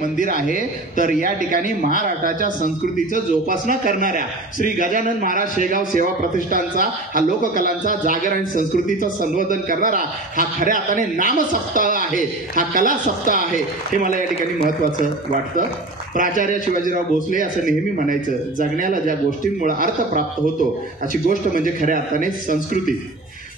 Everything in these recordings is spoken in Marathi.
मंदिर आहे, तर या ठिकाणी महाराष्ट्राच्या संस्कृतीचं जोपासना करणाऱ्या श्री गजानन महाराज शेगाव सेवा प्रतिष्ठानचा हा लोककलांचा जागर आणि संस्कृतीचं संवर्धन करणारा हा खऱ्या अर्थाने नाम सप्ताह आहे, हा कला सप्ताह आहे, हे मला या ठिकाणी महत्वाचं वाटतं. प्राचार्य शिवाजीराव भोसले असं नेहमी म्हणायचं, जगण्याला ज्या गोष्टींमुळे अर्थ प्राप्त होतो अशी गोष्ट म्हणजे खऱ्या अर्थाने संस्कृती.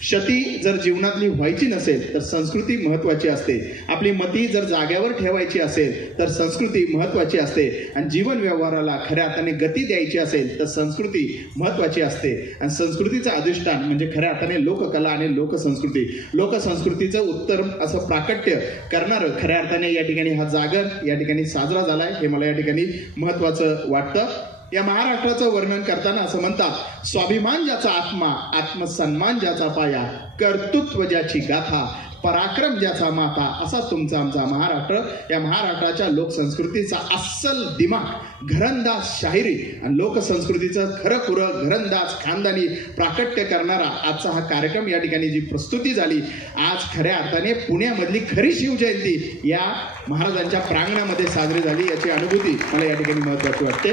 शती जर जीवनातली व्हायची नसेल तर संस्कृती महत्वाची असते. आपली मती जर जाग्यावर ठेवायची असेल तर संस्कृती महत्वाची असते. आणि जीवन व्यवहाराला खऱ्या अर्थाने गती द्यायची असेल तर संस्कृती महत्वाची असते. आणि संस्कृतीचं अधिष्ठान म्हणजे खऱ्या अर्थाने लोककला आणि लोकसंस्कृती. लोकसंस्कृतीचं उत्तम असं प्राकट्य करणारं खऱ्या अर्थाने या ठिकाणी हा जागर या ठिकाणी साजरा झालाय, हे मला या ठिकाणी महत्वाचं वाटतं. या महाराष्ट्राचं वर्णन करताना असं म्हणतात, स्वाभिमान ज्याचा आत्मा, आत्मसन्मान ज्याचा पाया, कर्तृत्व ज्याची गाथा, पराक्रम ज्याचा माता, असा तुमचा आमचा महाराष्ट्र. या महाराष्ट्राच्या लोकसंस्कृतीचा अस्सल दिमाग, घरंदाज शाहिरी आणि लोकसंस्कृतीचं खरं खुरं घरंदाज खानदानी प्राकट्य करणारा आजचा हा कार्यक्रम या ठिकाणी जी प्रस्तुती झाली, आज खऱ्या अर्थाने पुण्यामधली खरी शिवजयंती या महाराजांच्या प्रांगणामध्ये साजरी झाली, याची अनुभूती मला या ठिकाणी महत्त्वाची वाटते.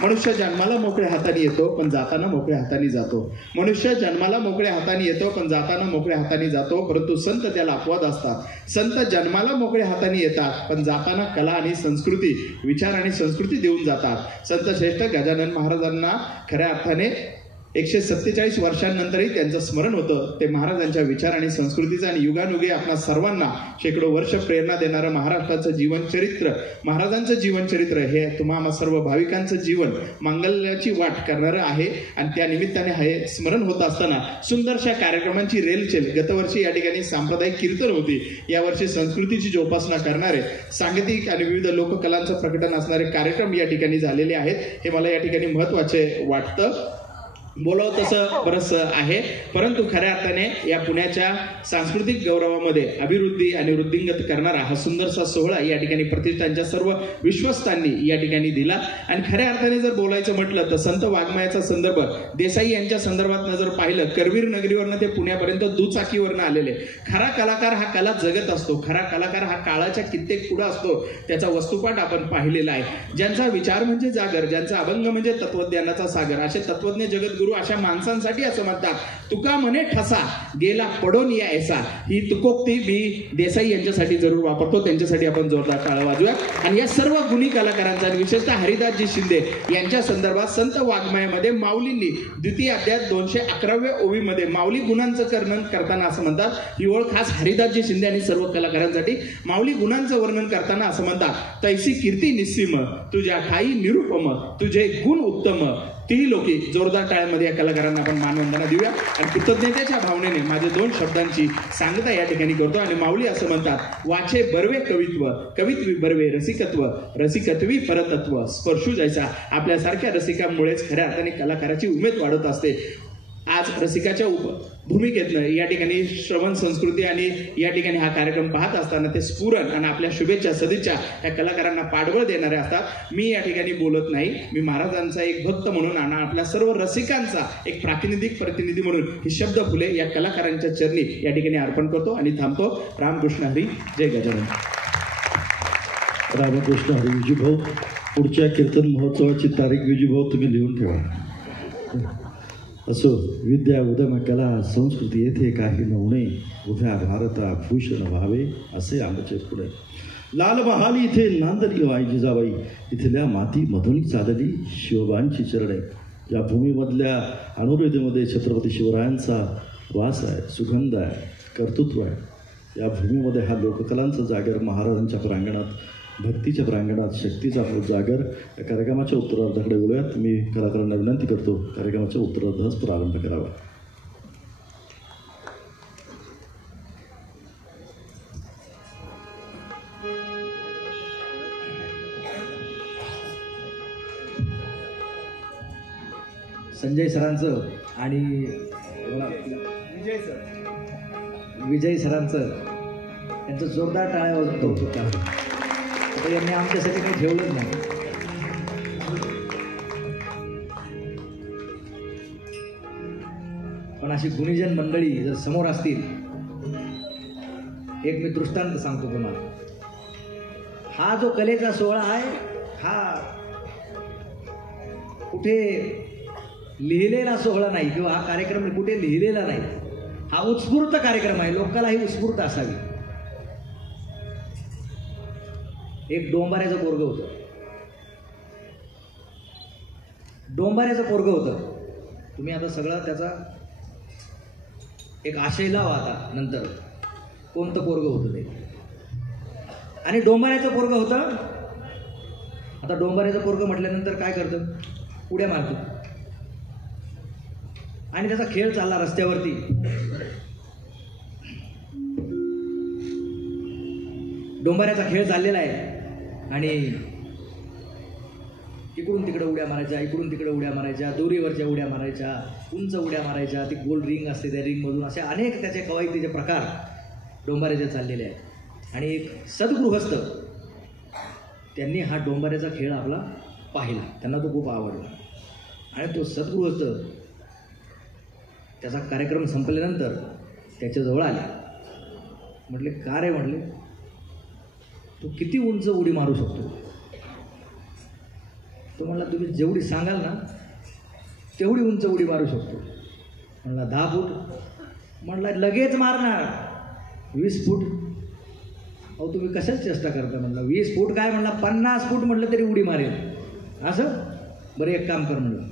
मनुष्य जन्माला मोकळ्या हाताने येतो पण जाताना मोकळ्या हाताने जातो. मनुष्य जन्माला मोकळ्या हाताने येतो पण जाताना मोकळ्या हाताने जातो, परंतु संत त्याला अपवाद असतात. संत जन्माला मोकळ्या हाताने येतात पण जाताना कला आणि संस्कृती, विचार आणि संस्कृती देऊन जातात. संत श्रेष्ठ गजानन महाराजांना खऱ्या अर्थाने 147 वर्षांनंतरही त्यांचं स्मरण होतं. ते महाराजांच्या विचार आणि संस्कृतीचं आणि युगानुगे आपल्या सर्वांना शेकडो वर्ष प्रेरणा देणारं महाराष्ट्राचं जीवनचरित्र, महाराजांचं जीवनचरित्र हे तुम्हा सर्व भाविकांचं जीवन मांगल्याची वाट करणारं आहे. आणि त्या निमित्ताने हे स्मरण होत असताना सुंदरशा कार्यक्रमांची रेलचेल. गतवर्षी या ठिकाणी सांप्रदायिक कीर्तन होती, यावर्षी संस्कृतीची जोपासना करणारे सांगीतिक आणि विविध लोककलांचं प्रकटन असणारे कार्यक्रम या ठिकाणी झालेले आहेत, हे मला या ठिकाणी महत्वाचे वाटतं. बोलावं तसं बरंचसं आहे, परंतु खऱ्या अर्थाने या पुण्याच्या सांस्कृतिक गौरवामध्ये अभिवृद्धी आणि वृद्धिंगत करणारा हा सुंदरसा सोहळा या ठिकाणी प्रतिष्ठानच्या सर्व विश्वस्तांनी या ठिकाणी दिला. आणि खऱ्या अर्थाने जर बोलायचं म्हटलं तर संत वाङ्मयाचा संदर्भ देसाई यांच्या संदर्भात जर पाहिलं, करवीर नगरीवरनं ते पुण्यापर्यंत दुचाकीवरनं आलेले. खरा कलाकार हा कला जगत असतो, खरा कलाकार हा काळाच्या कित्येक पुढं असतो, त्याचा वस्तुपाठ आपण पाहिलेला आहे. ज्यांचा विचार म्हणजे जागर, ज्यांचा अभंग म्हणजे तत्वज्ञानाचा सागर, असे तत्वज्ञ जगत अशा माणसांसाठी असं म्हणतात, तुका म्हणे ठसा गेला पडून या ऐसा. ही तुकोक्ती मी देसाई यांच्यासाठी जरूर वापरतो, त्यांच्यासाठी आपण जोरदार टाळ्या वाजूया. आणि या सर्व गुणी कलाकारांचा आणि विशेषतः हरिदासजी शिंदे यांच्या संदर्भात संत वाङ्मयामध्ये माऊलींनी द्वितीय अध्यायात 211व्या ओवीमध्ये माऊली गुणांचं वर्णन करताना असं म्हणतात, ही ओळ खास हरिदासजी शिंदे आणि सर्व कलाकारांसाठी. माऊली गुणांचं वर्णन करताना असं म्हणतात, तैसी कीर्ती निस्सीम तुझ्या ठाई निरुपम, तुझे गुण उत्तम ती लोकी. जोरदार टाळ्यामध्ये या कलाकारांना आपण मानवंदना देऊया. आणि कृतज्ञतेच्या भावनेने माझे 2 शब्दांची सांगता या ठिकाणी करतो. आणि माऊली असं म्हणतात, वाचे बर्वे कवित्व, कवित्वी बर्वे रसिकत्व, रसिकत्वी परतत्व, स्पर्शू जैसा. आपल्यासारख्या रसिकांमुळेच खऱ्या अर्थाने कलाकाराची उमेद वाढत असते. आज रसिकाच्या भूमिकेतनं या ठिकाणी श्रवण संस्कृती आणि या ठिकाणी हा कार्यक्रम पाहत असताना ते स्फुरण आणि आपल्या शुभेच्छा सदिच्छा या कलाकारांना पाठबळ देणारे असतात. मी या ठिकाणी बोलत नाही, मी महाराजांचा एक भक्त म्हणून आणि आपल्या सर्व रसिकांचा एक प्रातिनिधिक प्रतिनिधी म्हणून ही शब्द फुले या कलाकारांच्या चरणी या ठिकाणी अर्पण करतो आणि थांबतो. रामकृष्ण हरी, जय गजानन. रामकृष्ण हरी. विजूभाऊ, पुढच्या कीर्तन महोत्सवाची तारीख विजूभाऊ तुम्ही लिहून ठेवा. असो, विद्या उदम कला संस्कृती येथे काही नवणे, उभ्या भारता भूषण व्हावे असे आमचे पुढे. लाल महाल इथे नांदली आई जिजाबाई, इथल्या माती मधून चालली शिवबांची चरणे. या भूमीमधल्या अणुहृदयमध्ये छत्रपती शिवरायांचा वास आहे, सुगंध आहे, कर्तृत्व आहे. या भूमीमध्ये हा लोककलांचा जागर, महाराजांच्या प्रांगणात, भक्तीच्या प्रांगणात शक्तीचा जागर. या कार्यक्रमाच्या उत्तरार्धाकडे बोलूयात. मी कलाकारांना विनंती करतो कार्यक्रमाच्या उत्तरार्धास प्रारंभ करावा. संजय सरांचं आणि विजय सरांचं त्यांचं जोरदार टाळ्या वाजून कौतुक आहे. यांनी आमच्यासाठी काही ठेवलंच नाही. पण अशी गुणीजन मंडळी जर समोर असतील, एक मी दृष्टांत सांगतो तुम्हाला. हा जो कलेचा सोहळा आहे हा कुठे लिहिलेला सोहळा नाही किंवा हा कार्यक्रम कुठे लिहिलेला नाही. हा उत्स्फूर्त कार्यक्रम आहे. लोकांनाही उत्स्फूर्त असावी. एक डोंबाऱ्याचं पोरगं होतं. डोंबाऱ्याचं पोरगं होतं. तुम्ही आता सगळा त्याचा एक आशय लावा आता नंतर कोणतं पोरगं होतं ते. आणि डोंबाऱ्याचं पोरगं होतं. आता डोंबाऱ्याचं पोरगं म्हटल्यानंतर काय करतं? उड्या मारतो. आणि त्याचा खेळ चालला रस्त्यावरती. डोंबाऱ्याचा खेळ चाललेला आहे आणि इकडून तिकडे उड्या मारायच्या, इकडून तिकडे उड्या मारायच्या, दोरीवरच्या उड्या मारायच्या, उंच उड्या मारायच्या, ती गोल रिंग असते त्या रिंगमधून असे अनेक त्याचे कवायतीचे प्रकार डोंबाऱ्याचे चाललेले आहेत. आणि एक सद्गृहस्थ त्यांनी हा डोंबाऱ्याचा खेळ आपला पाहिला. त्यांना तो खूप आवडला. आणि तो सद्गृहस्थ त्याचा कार्यक्रम संपल्यानंतर त्याच्याजवळ आले. म्हटले, का रे? म्हटले, तू किती उंच उडी मारू शकतो? तो म्हणला, तुम्ही जेवढी सांगाल ना तेवढी उंच उडी मारू शकतो. म्हणला 10 फूट? म्हणला लगेच मारणार. 20 फूट? अहो तुम्ही कशाच चेष्टा करता? म्हणला 20 फूट काय? म्हणला 50 फूट म्हटलं तरी उडी मारेल. असं? बरं एक काम कर म्हणलं,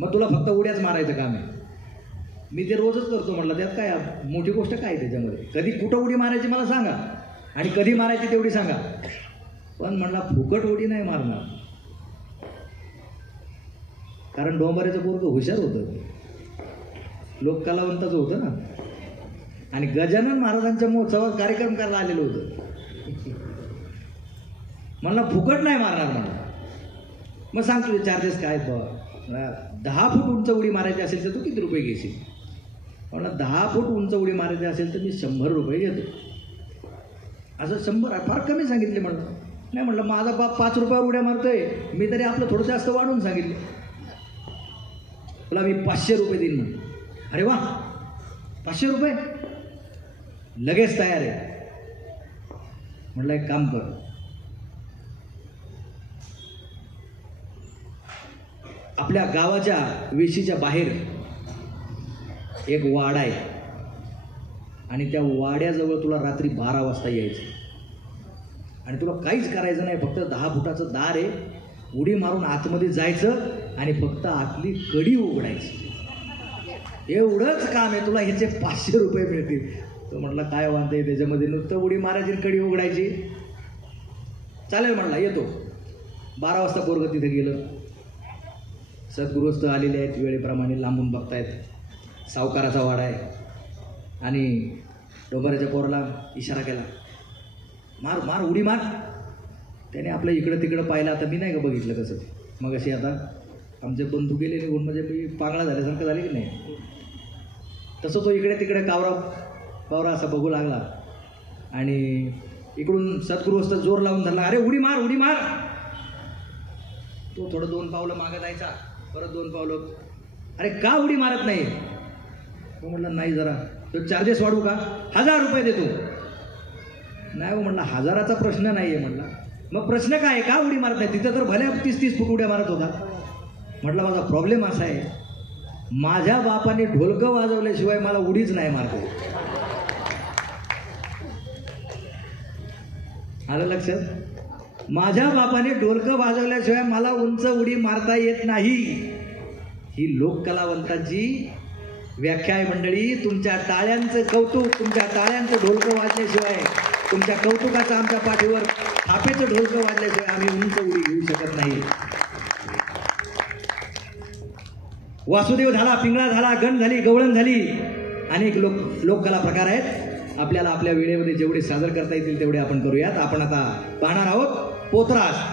मग तुला फक्त उड्याच मारायचं काम आहे. मी ते रोजच करतो म्हटलं, त्यात काय मोठी गोष्ट काय त्याच्यामध्ये? कधी कुठं उडी मारायची मला सांगा आणि कधी मारायची तेवढी सांगा. पण म्हणला फुकट उडी नाही मारणार. कारण डोंबाऱ्याचं पोरगं हुशार होतं, लोककलावंताचं होतं ना. आणि गजानन महाराजांच्या महोत्सवात कार्यक्रम करायला आलेलं होतं. म्हणला फुकट नाही मारणार. म्हणा मग सांग तुझे चार्जेस काय? 10 फूट उंच उडी मारायची असेल तर तू किती रुपये घेशील? म्हणला 10 फूट उंच उडी मारायची असेल तर मी 100 रुपये घेतो. असं 100 फार कमी सांगितले. म्हणलं नाही. म्हणलं माझा बाप 5 रुपयावर उड्या मारतोय, मी तरी आपलं थोडं जास्त वाढवून सांगितलं. तुला मी 500 रुपये देईन म्हणून. अरे वा, 500 रुपये? लगेच तयार आहे. म्हटलं एक काम कर, आपल्या गावाच्या वेशीच्या बाहेर एक वाडा आहे आणि त्या वाड्याजवळ तुला रात्री 12 वाजता यायचं. आणि तुला काहीच करायचं नाही, फक्त 10 फुटाचं दार आहे. उडी मारून आतमध्ये जायचं आणि फक्त आतली कडी उघडायची. एवढंच काम आहे. तुला ह्याचे 500 रुपये मिळतील. तो म्हटला काय वांधे आहे त्याच्यामध्ये? नुसतं उडी मारायची, कडी उघडायची. चालेल म्हणला, येतो. 12 वाजता पोरगं तिथे गेलं. सद्गृहस्थ आलेले आहेत, वेळेप्रमाणे लांबून बघतायत. सावकाराचा वाडा आहे. आणि डोंबाऱ्याच्या पोराला इशारा केला, मार मार उडी मार. त्याने आपलं इकडं तिकडं पाहिलं. आता मी नाही का बघितलं कसं मग अशी आता आमचे बंधू गेले निघून, म्हणजे मी पागळा झाल्यासारखं झाले की नाही, तसं तो इकडे तिकडे कावरा असा बघू लागला. आणि इकडून सद्गृहस्थ जोर लावून धरला, अरे उडी मार उडी मार. तो थोडं 2 पावलं मागं जायचा, परत 2 पावलं. अरे का उडी मारत नाही? तो म्हटला नाही, जरा तो चार्जेस वाढवू का? 1000 रुपये देतो. नाही हो म्हणला, 1000चा प्रश्न नाही आहे. म्हणला मग प्रश्न काय आहे? का उडी मारत नाही? तिथं तर भल्या 30-30 फूट उड्या मारत होता. म्हटलं माझा प्रॉब्लेम असा आहे, माझ्या बापाने ढोलकं वाजवल्याशिवाय मला उडीच नाही मारता येत. आलं लक्षात? माझ्या बापाने ढोलकं वाजवल्याशिवाय मला उंच उडी मारता येत नाही. ही लोककलावंतांची व्याख्या आहे मंडळी. तुमच्या टाळ्यांचं कौतुक, तुमच्या टाळ्यांचं ढोलकं वाजल्याशिवाय, तुमच्या कौतुकाचं आमच्या पाठीवर थापेचं ढोलकं वाजल्याशिवाय आम्ही उंच उडी घेऊ शकत नाही. वासुदेव झाला, पिंगळा झाला, गण झाली, गवळण झाली, अनेक लोककला प्रकार आहेत. आपल्याला आपल्या वेळेमध्ये जेवढे सादर करता येतील तेवढे आपण करूयात. आपण आता पाहणार आहोत पोतराज.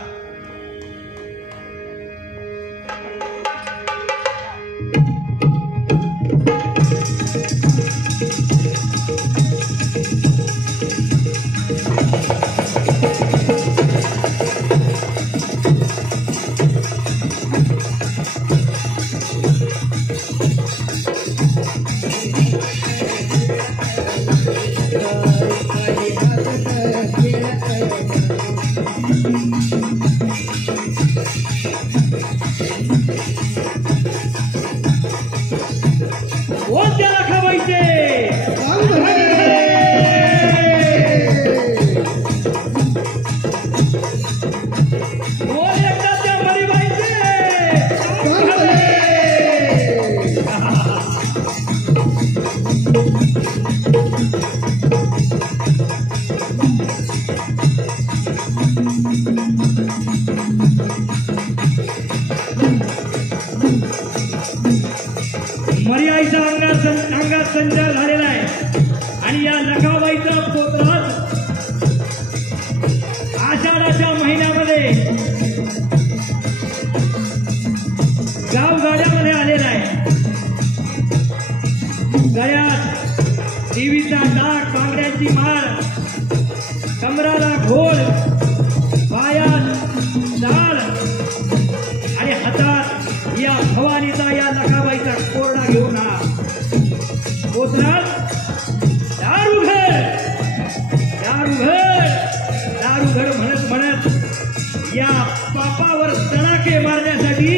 कोणत्या लखाबाईचे मर्याईचा अंगात संचार झालेला आहे आणि या लखाबाईचा पोतराज आषाढाच्या महिन्यामध्ये गावगाड्यामध्ये आलेला आहे. गळ्यात देवीचा डाक, बांगड्याची माळ, कमराला घोळ, पायात डाळ आणि हातात या भवानीचा, या लखाबाईचा कोरडा घेऊन हा पोतराज दारू घड म्हणत म्हणत या पापावर तडाखे मारण्यासाठी,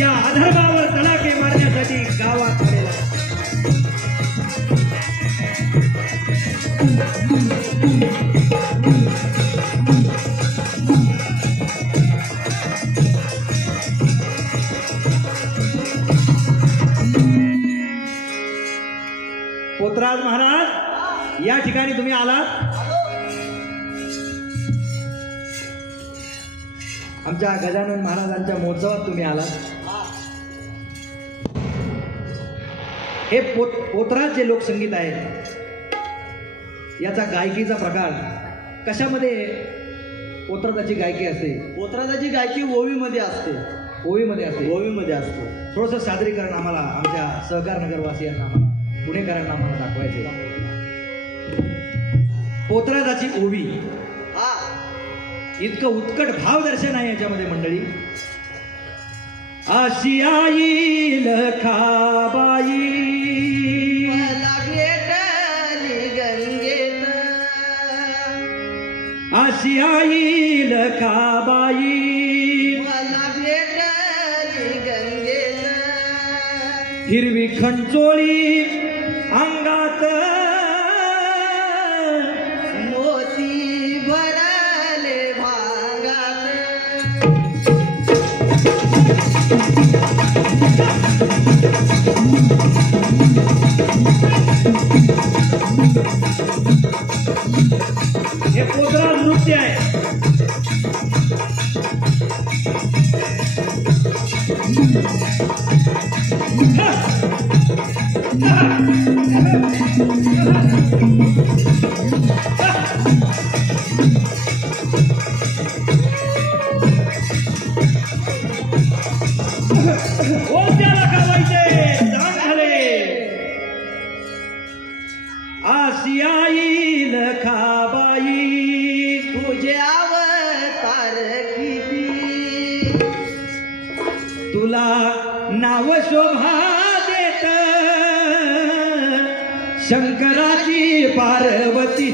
या अधर्मावर तडाखे मारण्यासाठी गावात आलेला आहे. पोतराज महाराज, या ठिकाणी तुम्ही आलात. आमच्या गजानन महाराजांच्या महोत्सवात तुम्ही आलात. हे पोतराज जे लोकसंगीत आहे, याचा गायकीचा प्रकार कशामध्ये पोतराजाची गायकी असते? पोतराजाची गायकी ओवीमध्ये असते. ओवीमध्ये असते. ओवीमध्ये असते. थोडंसं सादरीकरण आम्हाला, आमच्या सहकार नगरवासियांना, आम्हाला पुणेकरांना आम्हाला दाखवायचे. पोतराजाची ओवी, हा, इतकं उत्कट भावदर्शन आहे याच्यामध्ये मंडळी. अशी आई लखाबाई मला भेटली गंगेत, अशी आई लखाबाई मला भेटली गंगेत, हिरवी खंचोळी अंगात, मोती भरले भांगात, हे पोतराज नृत्य आहे. कोणत्या लखाबाईचे दान झाले? आशियाई लखाबाई तुझे अवतार किती, तुला नाव शोभा देत शंकराची पार्वती.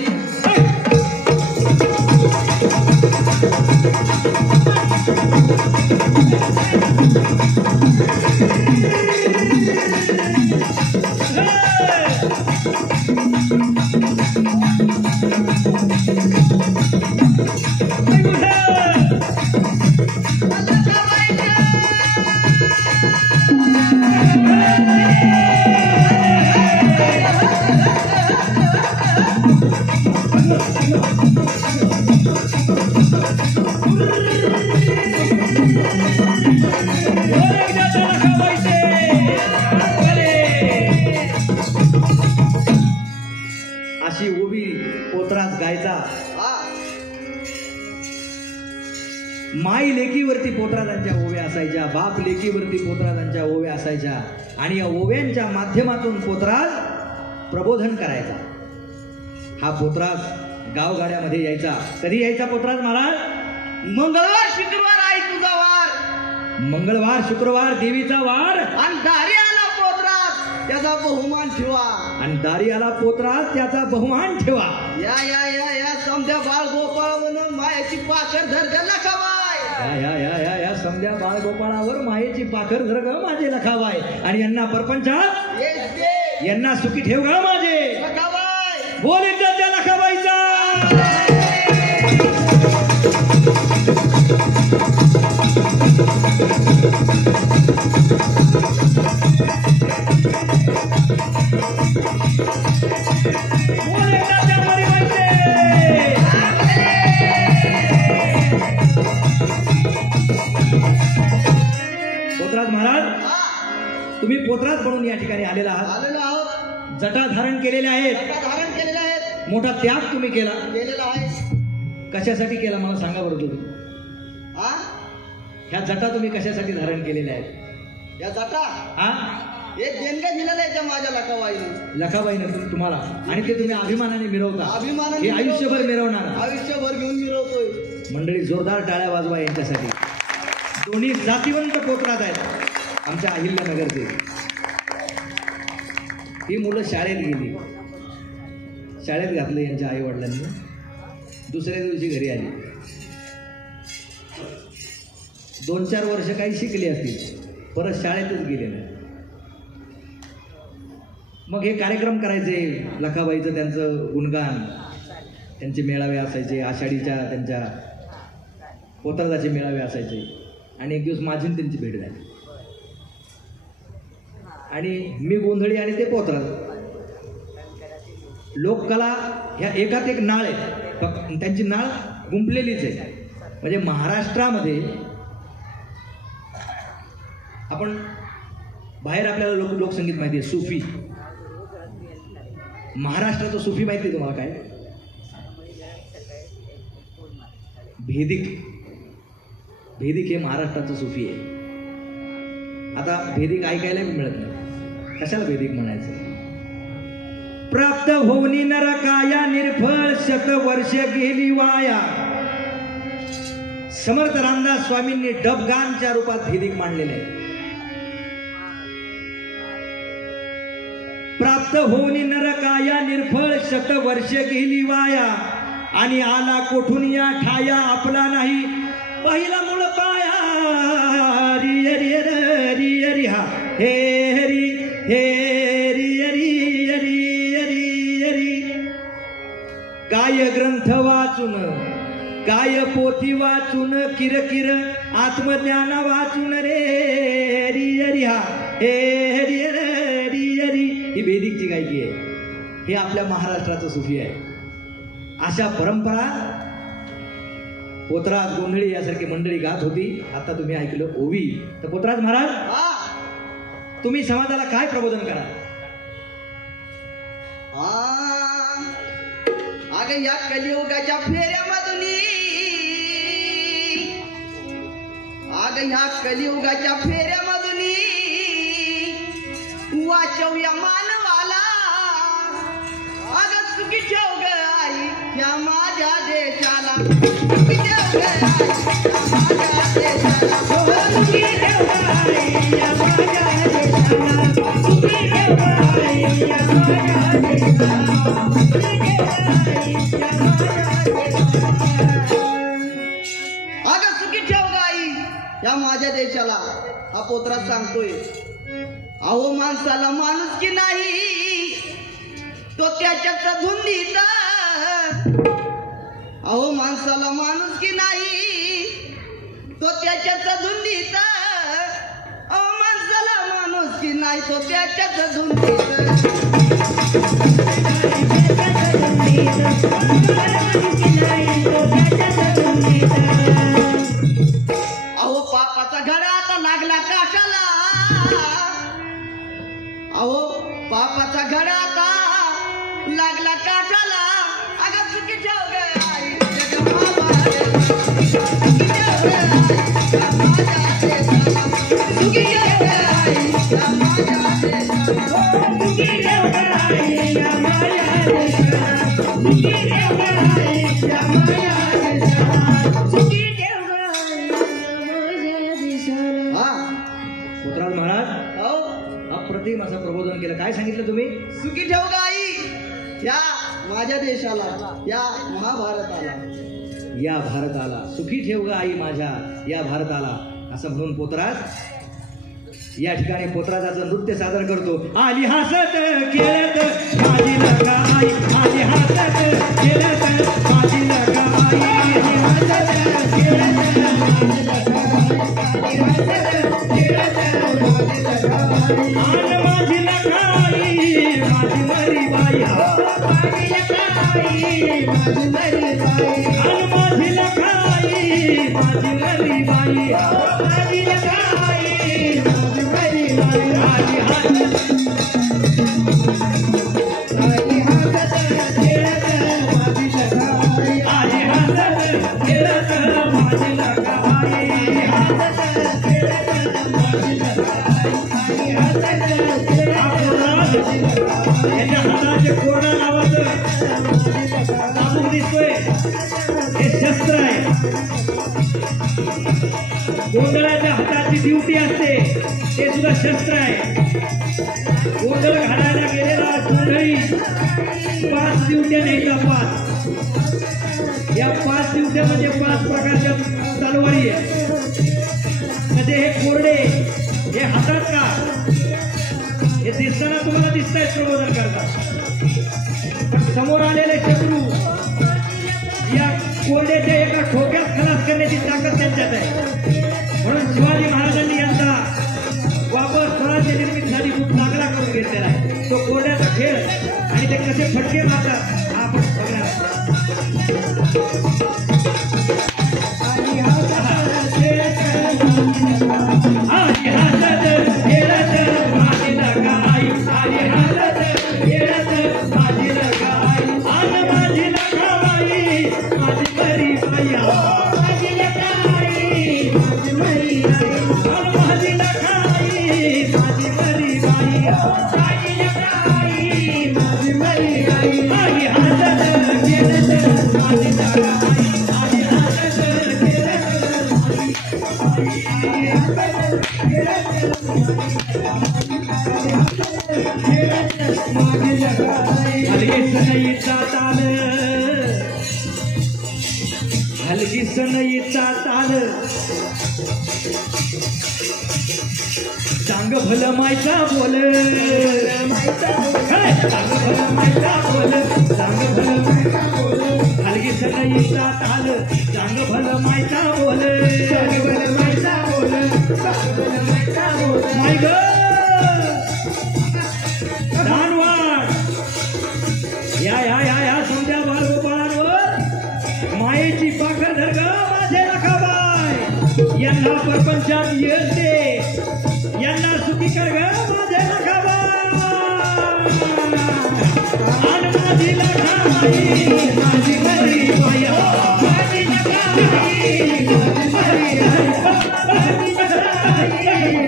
अशी उभी पोतराज गायचा. माई लेकीवरती पोतराजांच्या ओव्या असायच्या, बाप लेकीवरती पोतराजांच्या ओव्या असायच्या आणि या ओव्यांच्या माध्यमातून पोतराज प्रबोधन करायचा. हा पोतराज गावगाड्यामध्ये यायचा. कधी यायचा पोतराज महाराज? मंगळवार शुक्रवार आहे तुझा वार, मंगळवार शुक्रवार देवीचा वार, आणि दारी आला पोतराज त्याचा बहुमान ठेवा, आणि दारी आला पोतराज त्याचा बहुमान ठेवा. या या या या समध्या बाळ गोपाळावर मायाची पाखर धरत्या लखाबाई. या समध्या बाळगोपाळावर मायेची पाखर धर ग माझे लखाबाई. आणि यांना परपंचात यांना सुखी ठेव ग माझे लखाबाई. बोल एकदा त्या लखाबाईचा. पोतराज महाराज, तुम्ही पोतराज म्हणून या ठिकाणी आलेला आहात. जटा धारण केलेले आहेत. मोठा त्याग तुम्ही केला. कशासाठी केला मला सांगा बरं तुम्ही. ह्या जटा तुम्ही कशासाठी धारण केलेल्या आहेत. या जटा एक देणग्या दिलेलं आहे त्या माझ्या लखाबाईनं तुम्हाला. आणि ते तुम्ही अभिमानाने मिरवता. अभिमानाने हे आयुष्यभर मिरवणार. आयुष्यभर घेऊन मिरवतोय. मंडळी जोरदार टाळ्या वाजवा यांच्यासाठी. दोन्ही जातीवंत पोतराज आहेत आमच्या अहिल्यानगरचे. ही मुलं शाळेत गेली. शाळेत घातलं यांच्या आई वडिलांनी. दुसऱ्या दिवशी घरी आली. 2-4 वर्ष काही शिकली असतील. परत शाळेतच गेले नाही. मग हे कार्यक्रम करायचे. लखाबाईचं त्यांचं गुणगान. त्यांचे मेळावे असायचे. आषाढीच्या त्यांच्या पोतराजाचे मेळावे असायचे. आणि एक दिवस माझी त्यांची भेट झाली. आणि मी गोंधळी आणि ते पोतराज. लोककला ह्या एकात एक नाळ आहे. त्यांची नाळ गुंफलेलीच आहे. म्हणजे महाराष्ट्रामध्ये आपण बाहेर आपल्याला लोकसंगीत माहिती आहे. सुफी. महाराष्ट्राचं सुफी माहिती आहे तुम्हाला काय. भेदिक हे महाराष्ट्राचं सुफी आहे. आता भेदिक ऐकायला मिळत नाही. कशाला भेदिक म्हणायचं. प्राप्त होनी नरकाया निर्फळ शतवर्ष गेली वाया. समर्थ रामदास स्वामींनी डबगानच्या रूपात भेदिक मांडलेले आहे. प्राप्त होनी नरकाया निर्फळ शतवर्ष गेली वाया. आणि आला कोठून या ठाया आपला नाही पहिला मूळ पाया. रि हरी हरी हरी हा हे हरी हे हरी हरी हरी हरी हरी. काय ग्रंथ वाचून काय पोथी वाचून किरकिर आत्मज्ञान वाचून रे हरी हरी हा हे हरी हरी हरी. ही वेदिकची गायकी आहे. हे आपल्या महाराष्ट्राचं सुफी आहे. अशा परंपरा पोतराज गोंधळी यासारखी मंडळी गात होती. आता तुम्ही ऐकलं ओवी. तर पोतराज महाराज तुम्ही समाजाला काय प्रबोधन करा. अगं या कलियुगाच्या फेऱ्यामधून कलियुगाच्या फेऱ्यामधून वाचवूया मानवाला. अगं सुखी ठेव ग आई या माझ्या देशाला. सुखी ठेव ग आई या माझ्या देशाला. सुखी ठेव ग आई या माझ्या देशाला. सुखी ठेव ग आई या माझ्या देशाला. सुखी ठेव ग आई या माझ्या देशाला. अगं सुखी ठेव ग आई या माझ्या देशाला. हा पोतराज सांगतोय. अहो माणसाला माणूस की नाही तो त्याच्यात धुंदीत. अहो माणसाला माणूस की नाही तो त्याच्यात धुंदीत. अहो माणसाला माणूस की नाही तो त्याच्यात धुंदीत. अहो पापाचा घडा आता लागला काठाला. अहो पापाचा घडा आता लागला काठाला. अगं सुखी ठेव ग आई सुखी ठेव ग आई या माझ्या देशाला. सुखी ठेव ग आई या माझ्या देशाला. सुखी ठेव ग आई या माझ्या देशाला. सुखी ठेव ग आई या माझ्या देशाला. सुखी ठेव ग आई या माझ्या देशाला. पोतराज महाराज अप्रतिम असं प्रबोधन केलं. काय सांगितलं तुम्ही. सुखी ठेव ग आई या माझ्या देशाला, या महाभारताला. या भारताला सुखी ठेव ग आई माझ्या या भारताला, असं म्हणून पोतराज या ठिकाणी पोतराजाचं नृत्य सादर करतो. आली हसत खेळत माझी लगा आई, आली हसत खेळत माझी लगा आई, आली हसत खेळत माझी लगा आई, हसत खेळत माझी लगा आई, आन माझी लगा आई माझी मरी बाई, माझी लगा आई माझी मरी बाई, आन माझी लगा आई माझी मरी बाई, माझी लगा आई माझी मरी बाई, आली हसत खेळत माझी लगा आई, आली हसत खेळत माझी लगा आई, हसत खेळत माझी लगा आई, हसत याच्या हाताचे कोरडा नावाचं चाबूक दिसतोय, हे शस्त्र आहे. गोंधळाच्या हाताची ड्युटी असते, ते सुद्धा शस्त्र आहे. गोंधळ घालायला गेलेला गोंधळी 5 ड्युट्या न्यायचा 5. या 5 ड्युट्या म्हणजे 5 प्रकारच्या तलवारी आहे. म्हणजे हे कोरडे हे हातात का हे दिसताना तुम्हाला दिसतंय प्रबोधन करतात, पण समोर आलेले शत्रू या कोरड्याच्या एका ठोक्यात खलास करण्याची ताकद त्यांच्यात आहे. म्हणून शिवाजी महाराजांनी यांचा वापर स्वराज्य निर्मितीसाठी खूप चांगला करून घेतलेला आहे. तो कोरड्याचा खेळ आणि ते कसे फटके मारतात हा आपण बघणार आहे. हलकी सनईचा ताल चांग भलं मायचा बोल, चांग भलं मायचा बोल, चांग भलं मायचा बोल, हलकी सनईचा ताल चांग भलं मायचा बोल, चांग भलं मायचा बोल, चांग भलं मायचा बोल, माय ग दानवाड या या या या समजा बाळगोपाळांवर मायेची पाखर धर ग माझे राखाबाई, यांना परपंचात येते, यांना सुखी कर ग माझे राखाबाई, आन माझी राखाबाई माझी मरी बाई, माझी राखाबाई माझी मरी बाई, माझी राखाबाई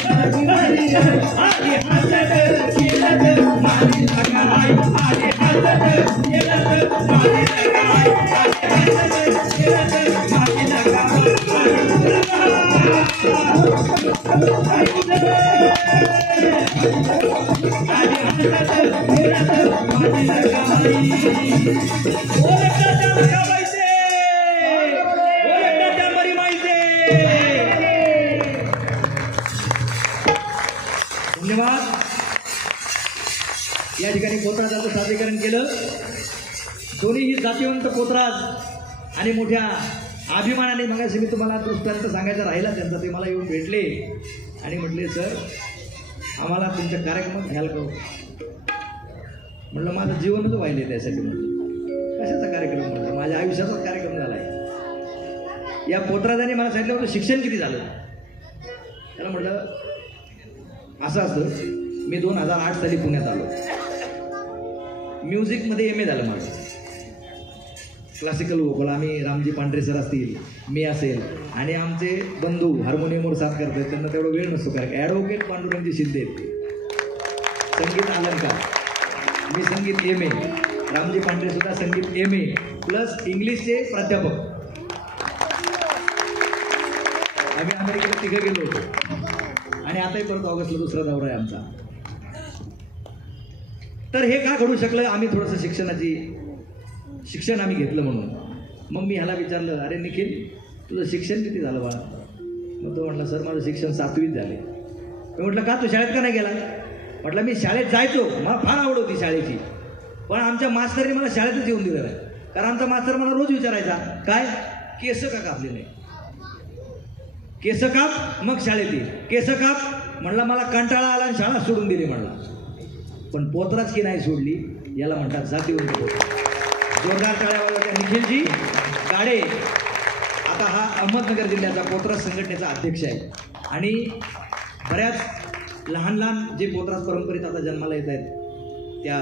माझी मरी बाई, आली हसत खेळत माझी राखाबाई, आली हसत खेळत माझी राखाबाई, आली हसत खेळत माझी राखाबाई, धन्यवाद. या ठिकाणी पोतराजाचं सादरीकरण केलं. दोन्हीही जातीवंत पोतराज आणि मोठ्या अभिमानाने मगाशी मी तुम्हाला दृष्टांत सांगायचा राहिला त्यांचा, ते मला येऊन भेटले आणि म्हटले सर आम्हाला तुमच्या कार्यक्रमात घ्याल का? म्हटलं माझं जीवनच व्हायले त्यासाठी. म्हटलं कशाचा कार्यक्रम? म्हटलं माझ्या आयुष्याचाच कार्यक्रम झाला आहे. या पोतराजाने मला सांगितलं होतं शिक्षण किती झालं. त्याला म्हटलं असं असतं, मी 2008 साली पुण्यात आलो. म्युझिकमध्ये MA झालं माझं, क्लासिकल वोकल. आम्ही रामजी पांढरे सर असतील, मी असेल आणि आमचे बंधू हार्मोनियमवर साथ करतात, त्यांना तेवढा वेळ नसतो. कारण ॲडव्होकेट पांडुरंगजी शिंदे संगीत अलंकार, मी संगीत MA, रामजी पांढरे सुद्धा संगीत MA प्लस इंग्लिशचे प्राध्यापक. आम्ही अमेरिकेला तिघं गेलो होतो आणि आताही परत ऑगस्टला दुसरा दौरा आहे आमचा. तर हे का घडू शकलं? आम्ही थोडंसं शिक्षणाची शिक्षण आम्ही घेतलं म्हणून. मग मी ह्याला विचारलं, अरे निखिल तुझं शिक्षण किती झालं बाळा? मग तो म्हटलं, सर माझं शिक्षण 7वीत झाले. मी म्हटलं, का तू शाळेत का नाही गेला? म्हटलं, मी शाळेत जायचो, मला फार आवड होती शाळेची, पण आमच्या मास्तरने मला शाळेतच येऊन दिलं नाही. कारण आमचा मास्तर मला रोज विचारायचा, काय केस का कापले नाही? केस काप मग शाळेत ये. केस काप म्हणला, मला कंटाळा आला आणि शाळा सोडून दिली म्हणला. पण पोतराच की नाही सोडली, याला म्हणतात जातीवंत पोतरा. जोरदार टाळ्या वाजवल्या निखिलजी गाडे. आता हा अहमदनगर जिल्ह्याचा पोतराज संघटनेचा अध्यक्ष आहे आणि बऱ्याच लहान लहान जे पोतराज परंपरेत आता जन्माला येत आहेत, त्या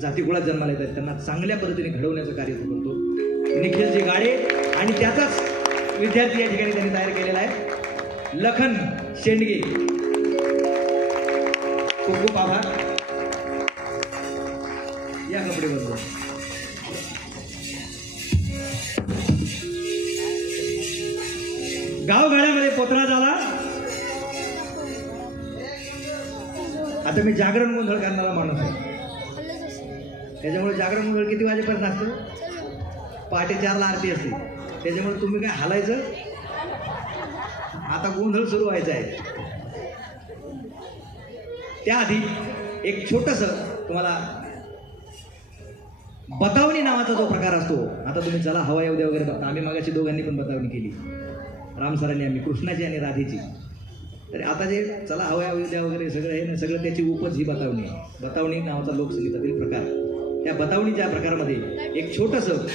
जातीकुळात जन्माला येत आहेत, त्यांना चांगल्या पद्धतीने घडवण्याचं कार्य करतो निखिलजी गाडे. आणि त्याचाच विद्यार्थी या ठिकाणी त्यांनी तयार केलेला आहे, लखन शेंडगे. खूप खूप आभार. या कपडे बदलून गावगाड्यामध्ये पोतरा झाला. आता मी जागरण गोंधळ करणारा माणूस आहे, त्याच्यामुळे जागरण गोंधळ किती वाजेपर्यंत असतं? पहाटे 4ला आरती असते, त्याच्यामुळे तुम्ही काय हालायचं. आता गोंधळ सुरू व्हायचा आहे. त्याआधी एक छोटंसं तुम्हाला बतावणी नावाचा जो प्रकार असतो, आता तुम्ही चला हवा येऊ द्या वगैरे बघता, आम्ही मागाशी दोघांनी पण बतावणी केली, रामसरांनी आम्ही, कृष्णाची आणि राधेची. तर आता जे चला हवा येऊ द्या वगैरे सगळं आहे ना, सगळं त्याची उपज ही बतावणी आहे. बतावणी नावाचा लोकसंगीतातील प्रकार. त्या बतावणीच्या प्रकारामध्ये एक छोटंसं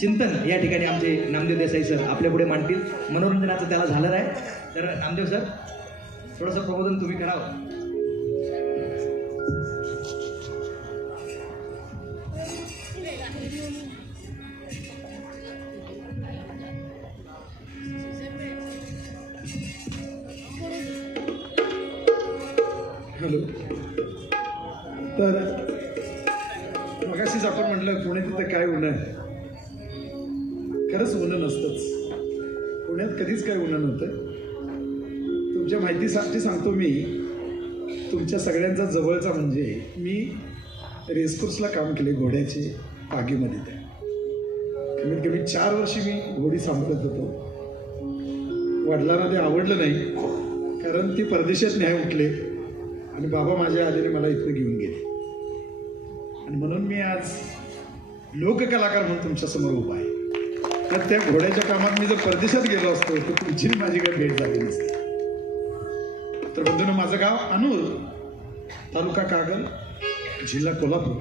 चिंतन या ठिकाणी आमचे नामदेव देसाई सर आपल्या पुढे मांडतील. मनोरंजनाचं त्याला झालं आहे. तर नामदेव सर थोडंसं प्रबोधन तुम्ही करावं. हॅलो. तर मगाशीच आपण म्हटलं पुणे तिथं काय उन्हा आहे. खरंच उन्हा नसतंच, पुण्यात कधीच काय उन्हा नव्हतं. तुमच्या माहितीसाठी सांगतो मी, तुमच्या सगळ्यांचा जवळचा म्हणजे मी रेसकोर्सला काम केले घोड्याचे पागीमध्ये. त्या कमीत कमी 4 वर्षी मी घोडी सांभाळत होतो. वडिलांना ते आवडलं नाही, कारण ती परदेशात न्याय उठले आणि बाबा माझ्या आलेले मला इथं घेऊन गेले. आणि म्हणून मी आज लोककलाकार म्हणून तुमच्यासमोर उभा आहे. तर त्या घोड्याच्या कामात मी जर परदेशात गेलो असतो तर तुमची माझी काही भेट झाली नसती. तर बंधूंनो, माझं गाव अनूर, तालुका कागल, जिल्हा कोल्हापूर.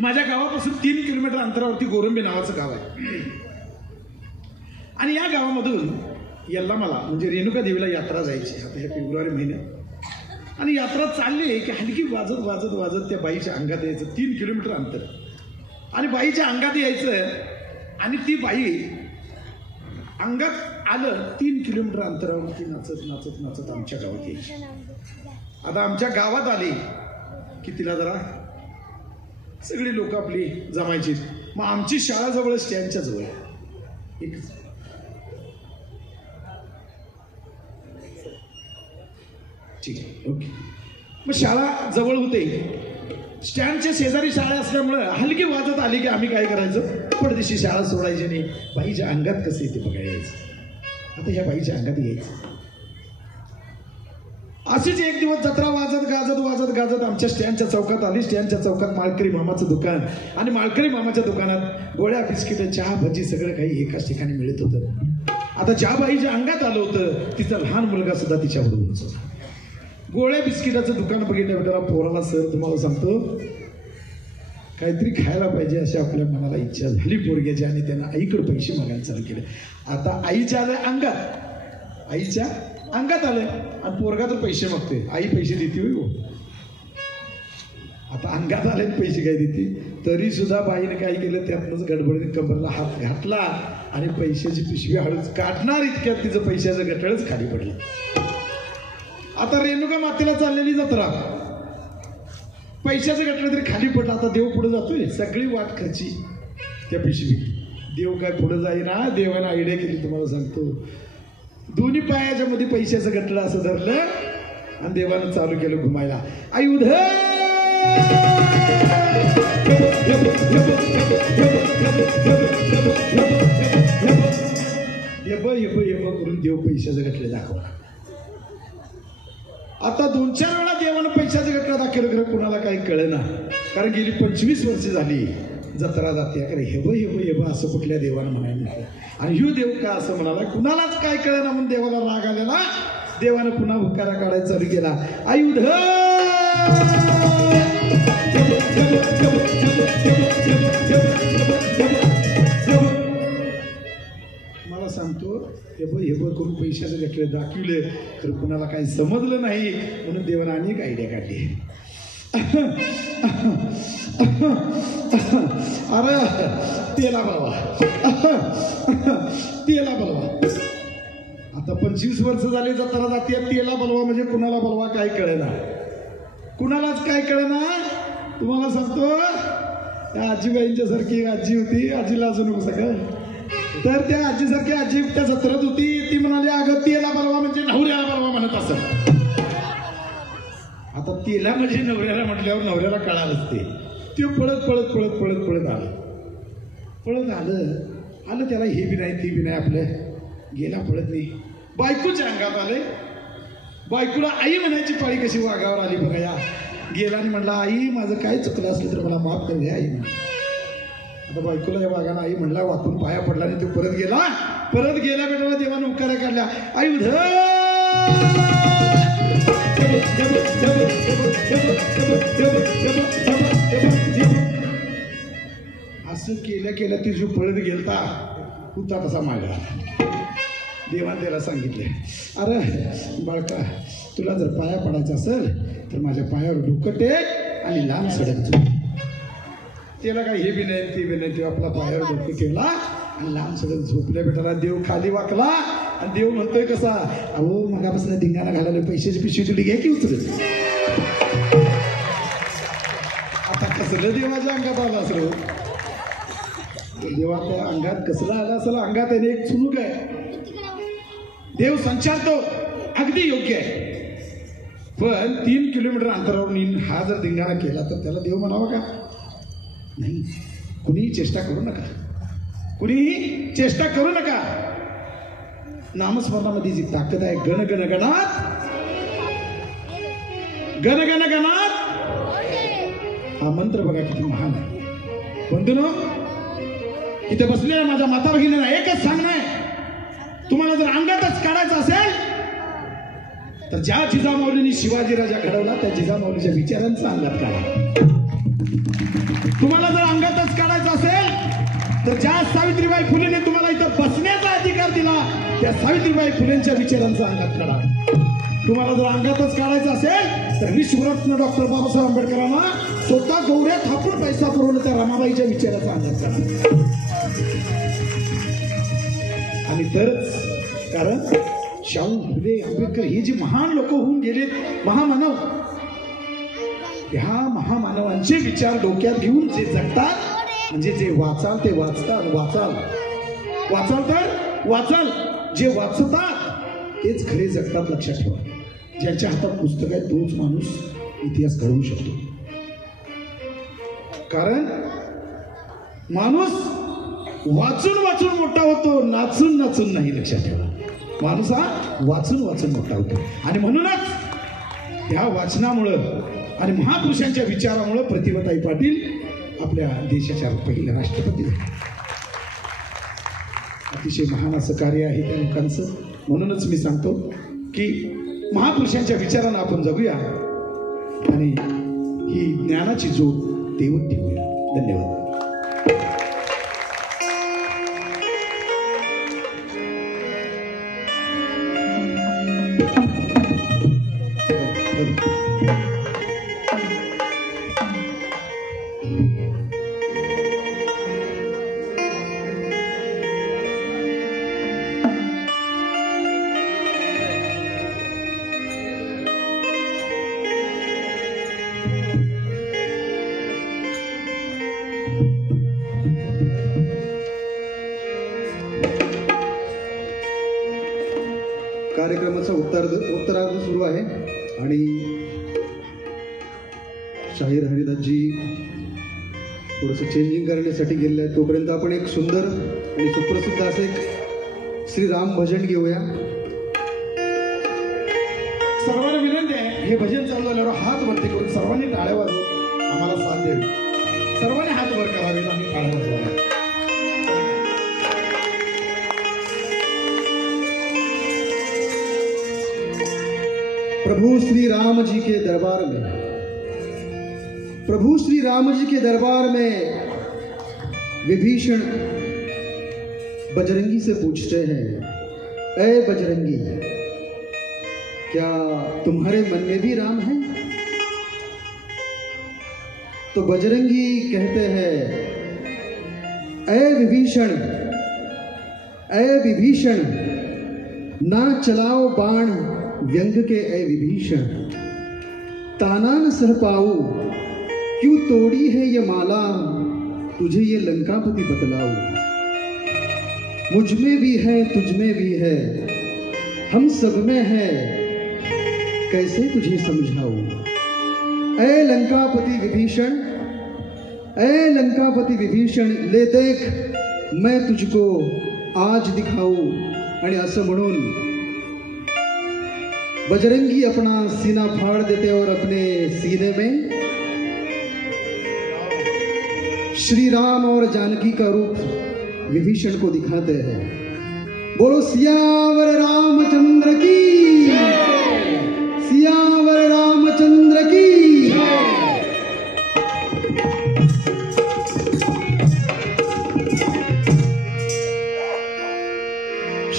माझ्या गावापासून 3 किलोमीटर अंतरावरती गोरंबे नावाचं गाव आहे. आणि या गावामधून यल्लामाला म्हणजे रेणुका देवीला यात्रा जायची आता ह्या फेब्रुवारी महिन्यात. आणि यात्रा चालली की हलकी वाजत वाजत वाजत त्या बाईच्या अंगात यायचं. 3 किलोमीटर अंतर आणि बाईच्या अंगात यायचं आणि ती बाई अंगात आलं 3 किलोमीटर अंतरावरती नाचत नाचत नाचत आमच्या गावात यायची. आता आमच्या गावात आली की तिला जरा सगळी लोक आपली जमायची. मग आमची शाळा जवळ स्टँडच्या जवळ एक ठीक आहे ओके. मग शाळा जवळ होते, स्टँडच्या शेजारी शाळा असल्यामुळं हलकी वाजत आली की आम्ही काय करायचं, पडदेशी शाळा सोडायची नाही. बाईच्या अंगात कसं येते बघायला यायचं. आता ह्या बाईच्या अंगात यायचं. अशीच एक दिवस जत्रा वाजत गाजत वाजत गाजत आमच्या स्टँडच्या चौकात आली. स्टँडच्या चौकात माळकरी मामाचं दुकान आणि माळकरी मामाच्या दुकानात गोळ्या बिस्किट चहा भजी सगळं काही एकाच ठिकाणी मिळत होतं. आता ज्या बाईच्या अंगात आलं होतं तिचा लहान मुलगा सुद्धा तिच्याबरोबर होता. गोळ्या बिस्किटाचं दुकान बघितलं त्याला पोराला, सर तुम्हाला सांगतो काहीतरी खायला पाहिजे अशी आपल्या मनाला इच्छा झाली पोरग्याची आणि त्यानं आईकडे पैसे मागायला चालू केले. आता आईच्या आलं अंगात, आईच्या अंगात आलं आणि पोरगा तर पैसे मागतोय. आई पैसे देते हो. आता अंगात आले पैसे काय देते, तरी सुद्धा बाईने काय केलं, त्यातनंच गडबडीने कमरला हात घातला आणि पैशाची पिशवी हळूच काढणार इतक्यात तिचं पैशाचं गटळच खाली पडलं. आता रेणुका मातेला चाललेली जत्रा, पैशाचं गटळ तरी खाली पडलं. आता देव पुढे जातोय, सगळी वाट खर्ची त्या पिशवी. देव काय पुढे जाईना, देवानं आयडिया केली तुम्हाला सांगतो. दोन्ही पायाच्या मध्ये पैशाचं गटळ असं धरलं आणि देवानं चालू केलं घुमायला. आयुध करून देव पैशाचं घटले दाखवला. आता 2-4 वेळा देवानं पैशाचं घटना दाखवलं, खरं कुणाला काही कळेना. कारण गेली 25 वर्ष झाली जत्रा जाते. अरे हे असं कुठल्या देवानं म्हणायला. आणि ह्यो देव का असं म्हणाला, कुणालाच काय कळेना म्हणून देवाला राग आलेला. देवानं पुन्हा भुकारा काढायचा चालू केला. आयुध मला सांगतो हे करून पैशाचं घेतलं दाखवले, तर कुणाला काही समजलं नाही म्हणून देवाला अनेक आयडिया काढली. अरे तेला बलवा. आता 25 वर्ष झाले जत्रा जाते. तेला बलवा म्हणजे कुणाला बलवा काय कळेना, कुणालाच काय कळेना. तुम्हाला सांगतो त्या आजीबाईंच्या सारखी आजी होती, आजीला अजून नको सगळं. तर त्या आजीसारखी आजी त्या जत्रेत होती. ती म्हणाली अगं तेला बलवा म्हणजे नवऱ्याला बलवा म्हणत असत. आता तेला म्हणजे नवऱ्याला म्हटल्यावर नवऱ्याला कळालंच ते. पळत आलं त्याला हे बी नाही ती बी नाही, आपलं गेला पळत नाही. बायकोच्या अंगात आले. बायकोला आई म्हणायची पाळी कशी वागावर आली बघा. या गेला आणि म्हणला आई माझं काय चुकलं असलं तर मला माफ कर द्या आई. आता बायकोला या वागानं आई म्हणला, वाचून पाया पडला आणि तो परत गेला बेटा. देवानं उकारा काढल्या. आयुध असं केल्या ती जो पळत गेलता होता तसा मागा. देवाने त्याला सांगितले, अरे बाळका तुला जर पाया पडायचं असेल तर माझ्या पायावर डोकं टेक आणि लांब सडक झोप. त्याला काही हे बी नाही ते बी नाही. ते आपला पायावर डोकं ठेवला आणि लांब सडक झोपल्या बेटाला. देव खाली वाकला आणि देव म्हणतोय कसा, अहो मगापासून धिंगाणा घालायला पैशाची पिशवी तुली घ्या की उचलत. आता कसलं देवाच्या अंगात आलं असेल, देवाच्या अंगात कसला आला असेल. अंगात आहे एक चुणूक आहे. देव संचारतो अगदी योग्य आहे, पण 3 किलोमीटर अंतरावरून हा जर धिंगाणा केला तर त्याला देव म्हणावा का? नाही. कुणीही चेष्टा करू नका. नामस्मरणामध्ये जी ताकद आहे, गण गण गणात हा मंत्र बघा किती महान आहे. बंधूनो इथे बसलेल्या माझ्या माता भगिनींना एकच सांगणं आहे, तुम्हाला जर अंगातच काढायचं असेल तर ज्या जिजामाऊलींनी शिवाजी राजा घडवला त्या जिजामाऊलीच्या विचारांचा अंगात काढा. तुम्हाला जर अंगातच काढायचं असेल तर ज्या सावित्रीबाई फुलेने तुम्हाला इथं बसण्याचा अधिकार दिला त्या सावित्रीबाई फुलेंच्या विचारांचा अंगात काढा. तुम्हाला जर अंगातच काढायचं असेल तर विश्वरत्न डॉक्टर बाबासाहेब आंबेडकरांना स्वतः गौऱ्या थापून पैसा पुरवला त्या रमाबाईच्या विचाराचा अंगात काढा. आणि तरच, कारण शाहू फुले आंबेडकर हे जे महान लोक होऊन गेले, महामानव, ह्या महामानवांचे विचार डोक्यात घेऊन जे जगतात, म्हणजे जे वाचाल ते वाचाल जे वाचतात तेच खरे जगतात. लक्षात ठेवा, ज्यांच्या हातात पुस्तक आहे तोच माणूस इतिहास घडवू शकतो. कारण माणूस वाचून मोठा होतो, नाचून नाही. लक्षात ठेवा, माणूस हा वाचून मोठा होतो. आणि म्हणूनच ह्या वाचनामुळं आणि महापुरुषांच्या विचारामुळं प्रतिभाताई पाटील आपल्या देशाच्या पहिल्या राष्ट्रपती झाल्या. अतिशय महान असं कार्य आहे त्या लोकांचं. म्हणूनच मी सांगतो की महापुरुषांच्या विचारांना आपण जगूया आणि ही ज्ञानाची जोड देवत ठेवूया. धन्यवाद. कार्यक्रमाचा उत्तरार्ध सुरू आहे आणि शाहीर हरिदासजी थोडंसं चेंजिंग करण्यासाठी गेलेले आहेत. तोपर्यंत आपण एक सुंदर आणि सुप्रसिद्ध असं एक श्रीराम भजन घेऊया. सर्वांना विनंती आहे, हे भजन चालू झाल्यावर हात वरती करून सर्वांनी टाळ्या वाजवून आम्हाला साथ द्यावी. सर्वांनी हात वर करावेत आणि टाळ्या वाजवाव्या. प्रभु श्री राम जी के दरबार में, प्रभु श्री राम जी के दरबार में विभीषण बजरंगी से पूछते हैं, ऐ बजरंगी, क्या तुम्हारे मन में भी राम है? तो बजरंगी कहते हैं, ऐ विभीषण, ऐ विभीषण, ना चलाओ बाण व्यंग के ऐ विभीषण, ताना न सह पाऊं, क्यों तोड़ी है ये माला, तुझे ये लंकापति बतलाऊं. मुझ में भी है, तुझ में भी है, हम सब में है, कैसे तुझे समझाऊं. ऐ लंकापति विभीषण, ऐ लंकापति विभीषण, ले देख मैं तुझको आज दिखाऊं. आणि असं म्हणून बजरंगी अपना सीना फाड़ देते और अपने सीने में श्री राम और जानकी का रूप विभीषण को दिखाते हैं. बोलो सियावर रामचंद्र की, सियावर रामचंद्र की.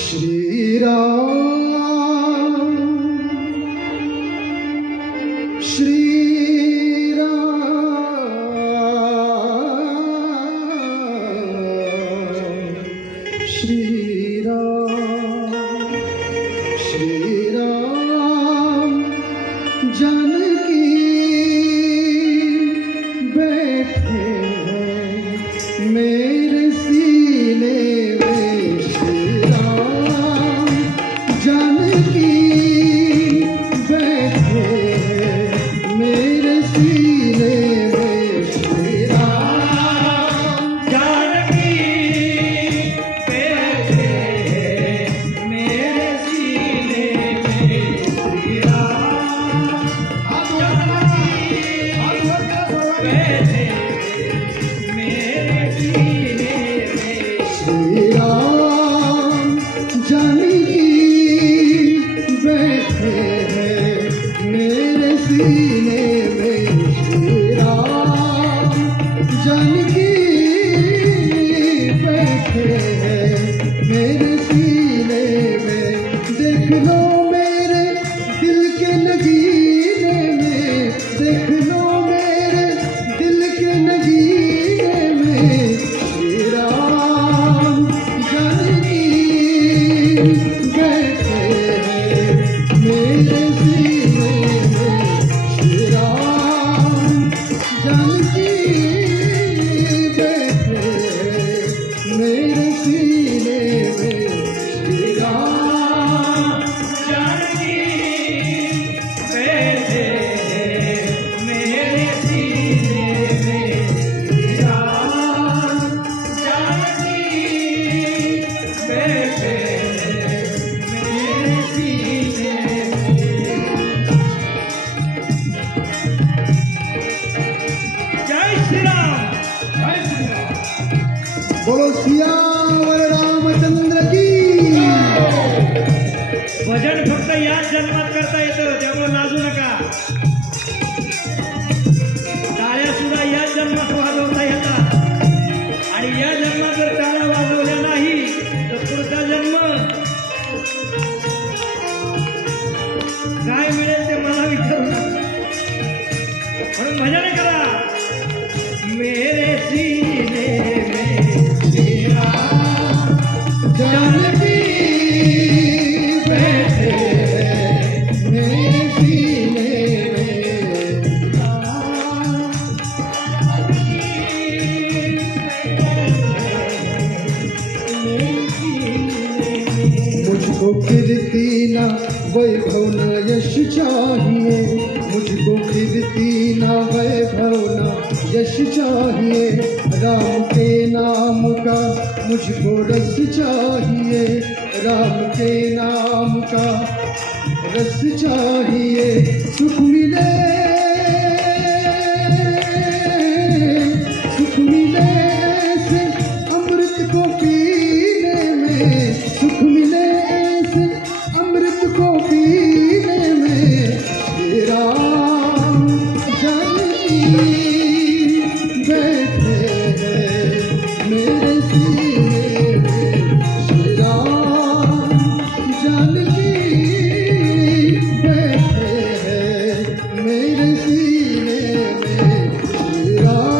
श्री राम, श्री बोलो सियावर रामचंद्र की. भजन फक्त याच जन्मात करता येतं, त्यामुळे लाजू नका. टाळ्या सुद्धा याच जन्मात वाजवता येतात. आणि या जन्मात जर टाळ्या वाजवल्या नाही तर पुढचा जन्म काय मिळेल ते मला विचारू नका. म्हणून भजन करा. मेरे सीने में जानकी बैठे हैं मेरे सीने में. मुझको फिरती ना वैभव न यश चाहिए मुझको कीर्ति न वैभव न यश चाहिए राम के नाम का मुझको रस चाहिए राम के नाम का रस चाहिए सुख मिले ऐसे अमृत को पीने में सुख मिले ऐसे अमृत को पीने में श्री राम जानकी बैठे हैं मेरे सीने में श्री राम जानकी बैठे हैं मेरे सीने में श्री राम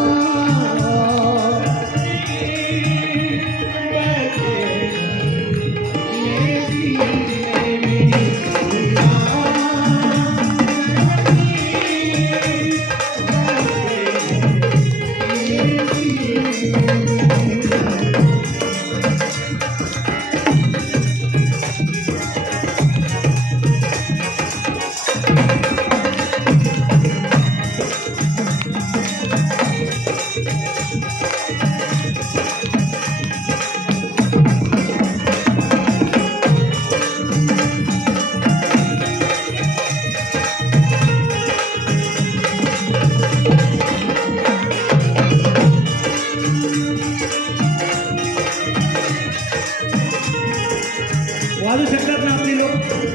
वाजू शकतात ना आपली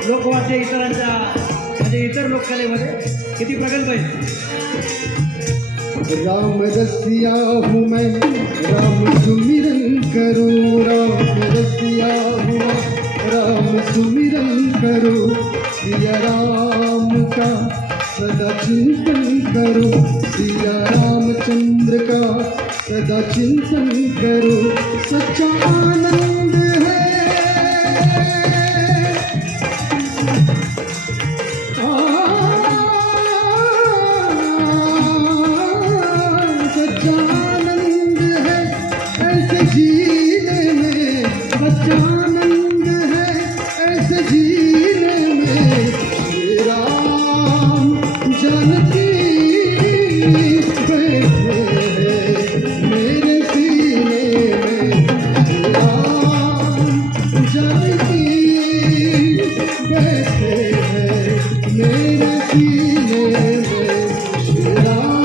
लोकवाद्य इतरांच्या म्हणजे इतर लोककलेमध्ये किती प्रगल्भ आहे. राम रसिया हूँ मैं राम सुमिरन करूँ राम रसिया हूँ मैं राम सुमिरन करूँ सिया राम का सदा चिंतन करूँ सिया रामचंद्र का सदा चिंतन करूँ सच्चा आनंद है सच्चानंद है ऐसे जीने में सच्चानंद है ऐसे जीने में श्री राम जानकी बैठे हैं मेरे सीने में श्री राम जानकी बैठे हैं मेरे सीने में श्री राम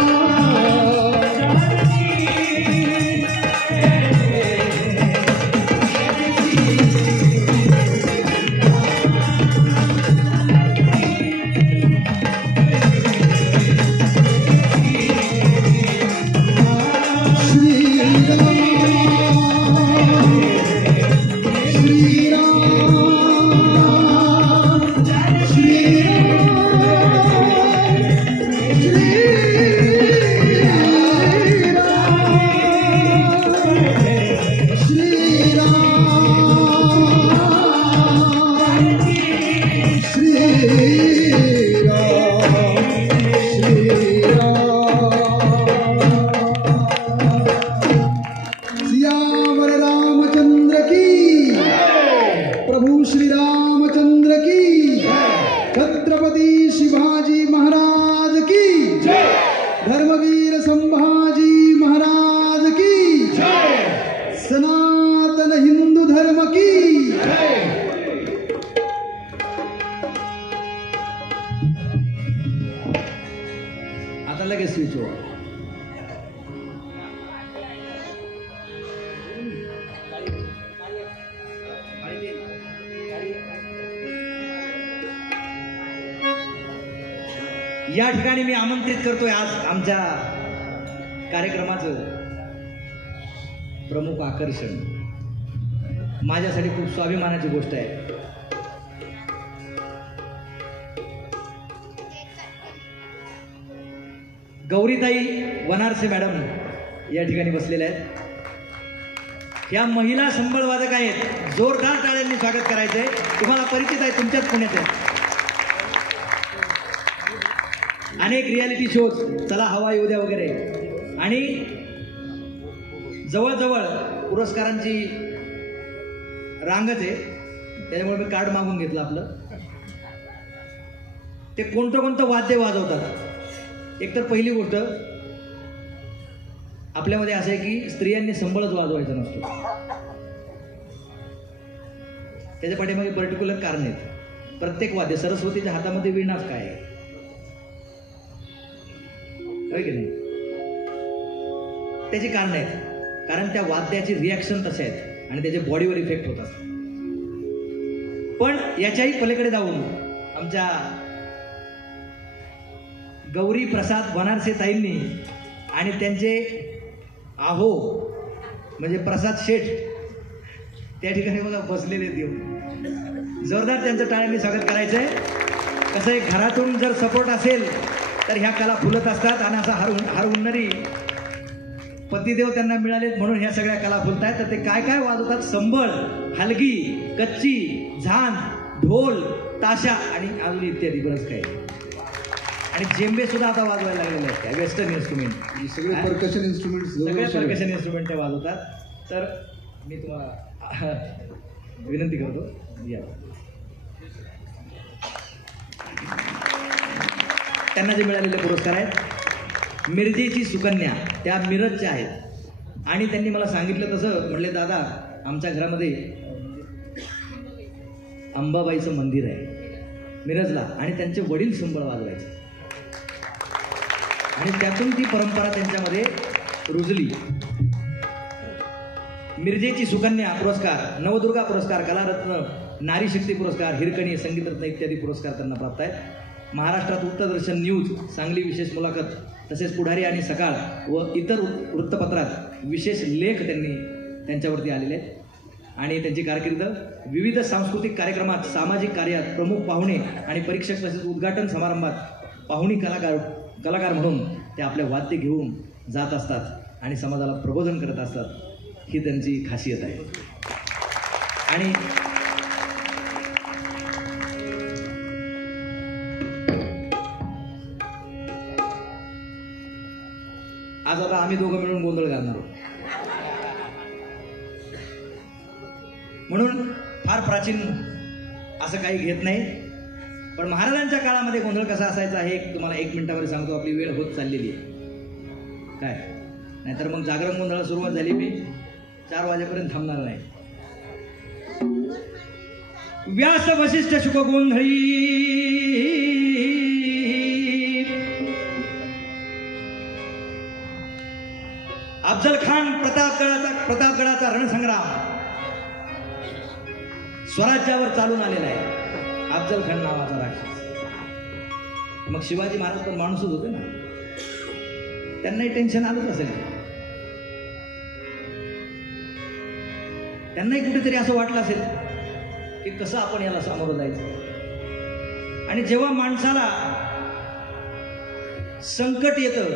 सियावर रामचंद्र की प्रभु श्री रामचंद्र की छत्रपति शिवाजी महाराज की धर्मवीर संभाजी महाराज की सनातन हिंदू धर्म की आता लगेच स्विच ओव्हर. या ठिकाणी मी आमंत्रित करतोय आज आमच्या कार्यक्रमाचं प्रमुख आकर्षण. माझ्यासाठी खूप स्वाभिमानाची गोष्ट आहे. गौरीताई वनारसे मॅडम या ठिकाणी बसलेल्या आहेत. या महिला संबळवादक आहेत. जोरदार टाळ्यांनी स्वागत करायचंय. तुम्हाला परिचित आहे, तुमच्याच पुण्यात आहे. अनेक रियालिटी शोज, चला हवा येऊ द्या वगैरे, आणि जवळजवळ पुरस्कारांची रांगच आहे. त्याच्यामुळे मी कार्ड मागून घेतलं आपलं. ते कोणतं कोणतं वाद्य वाजवतात. एकतर पहिली गोष्ट आपल्यामध्ये असं आहे की स्त्रियांनी संबळच वाजवायचा नसतो. त्याच्या पाठीमागे पर्टिक्युलर कारण आहेत. प्रत्येक वाद्य, सरस्वतीच्या हातामध्ये वीणाच काय आहे की नाही, त्याची कारण आहेत. कारण त्या वाद्याची रिॲक्शन तसे आहेत आणि त्याचे बॉडीवर इफेक्ट होतात. पण याच्याही पलीकडे जाऊन आमच्या गौरी प्रसाद बनारसे ताईंनी आणि त्यांचे आहो म्हणजे प्रसाद शेठ त्या ठिकाणी बघा बसलेले देव, जोरदार त्यांचं टाळ्यांनी स्वागत करायचंय. कसं आहे, घरातून जर सपोर्ट असेल तर ह्या कला फुलत असतात आणि असा हार उन्नरी पतिदेव त्यांना मिळालेत म्हणून ह्या सगळ्या कला फुलत आहेत. तर ते काय काय वाजवतात, संबळ, हलगी, कच्ची, झान, ढोल, ताशा आणि अजून इत्यादी बरंच काय. आणि जेंबे सुद्धा आता वाजवायला लागलेले आहेत, त्या वेस्टर्न इन्स्ट्रुमेंट, सगळे परकशन इन्स्ट्रुमेंट, सगळे परकशन इन्स्ट्रुमेंट ते वाजवतात. तर मी तुम्हाला विनंती करतो या. त्यांना जे मिळालेले पुरस्कार आहेत मिरजेची सुकन्या, त्या मिरजच्या आहेत. आणि त्यांनी मला सांगितलं तसं, म्हणले दादा आमच्या घरामध्ये अंबाबाईचं मंदिर आहे मिरजला आणि त्यांचे वडील संबळ वाजवायचे आणि त्यातून ती परंपरा त्यांच्यामध्ये रुजली. मिरजेची सुकन्या पुरस्कार, नवदुर्गा पुरस्कार, कलारत्न, नारी शक्ती पुरस्कार, हिरकणी, संगीतरत्न इत्यादी पुरस्कार त्यांना प्राप्त आहेत. महाराष्ट्रात उत्तरदर्शन न्यूज, सांगली विशेष मुलाखत, तसेच पुढारी आणि सकाळ व इतर वृत्तपत्रात विशेष लेख त्यांच्यावरती आलेले आहेत. आणि त्यांची कारकीर्द विविध सांस्कृतिक कार्यक्रमात, सामाजिक कार्यात प्रमुख पाहुणे आणि परीक्षक तसेच उद्घाटन समारंभात पाहुणी कलाकार म्हणून ते आपले वाद्य घेऊन जात असतात आणि समाजाला प्रबोधन करत असतात. ही त्यांची खासियत आहे. आणि आज आता आम्ही दोघं मिळून गोंधळ घालणार आहोत. म्हणून फार प्राचीन असं काही घेत नाही. पण महाराजांच्या काळामध्ये गोंधळ कसा असायचा हे तुम्हाला 1 मिनिटामध्ये सांगतो. आपली वेळ होत चाललेली आहे काय, नाहीतर मग जागरण गोंधळाला सुरुवात झाली मी 4 वाजेपर्यंत थांबणार नाही. व्यास वशिष्ठ शुक गोंधळी अफजल खान प्रतापगडाचा रणसंग्राम स्वराज्यावर चालून आलेला आहे. अफजल खान नावाचा राक्षस. मग शिवाजी महाराज पण माणूसच होते ना, त्यांनाही टेन्शन आलंच असेल. त्यांनाही कुठेतरी असं वाटलं असेल की कसं आपण याला सामोरं जायचं. आणि जेव्हा माणसाला संकट येतं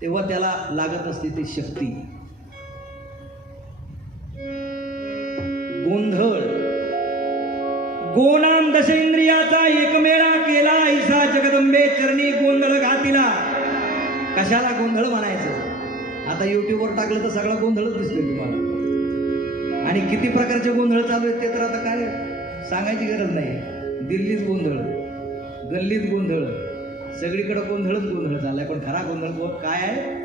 तेव्हा त्याला लागत असते ती शक्ती. गोंधळ गोनाम दशेंद्रियाचा एकमेळा केला ऐसा जगदंबे चरणी गोंधळ घातिला. कशाला गोंधळ म्हणायचं, आता युट्यूबवर टाकलं तर सगळा गोंधळच दिसतोय तुम्हाला. आणि किती प्रकारचे गोंधळ चालू आहेत ते तर आता काय सांगायची गरज नाही. दिल्लीत गोंधळ, गल्लीत गोंधळ, सगळीकडे गोंधळच गोंधळ चाललाय. पण खरा गोंधळ काय आहे,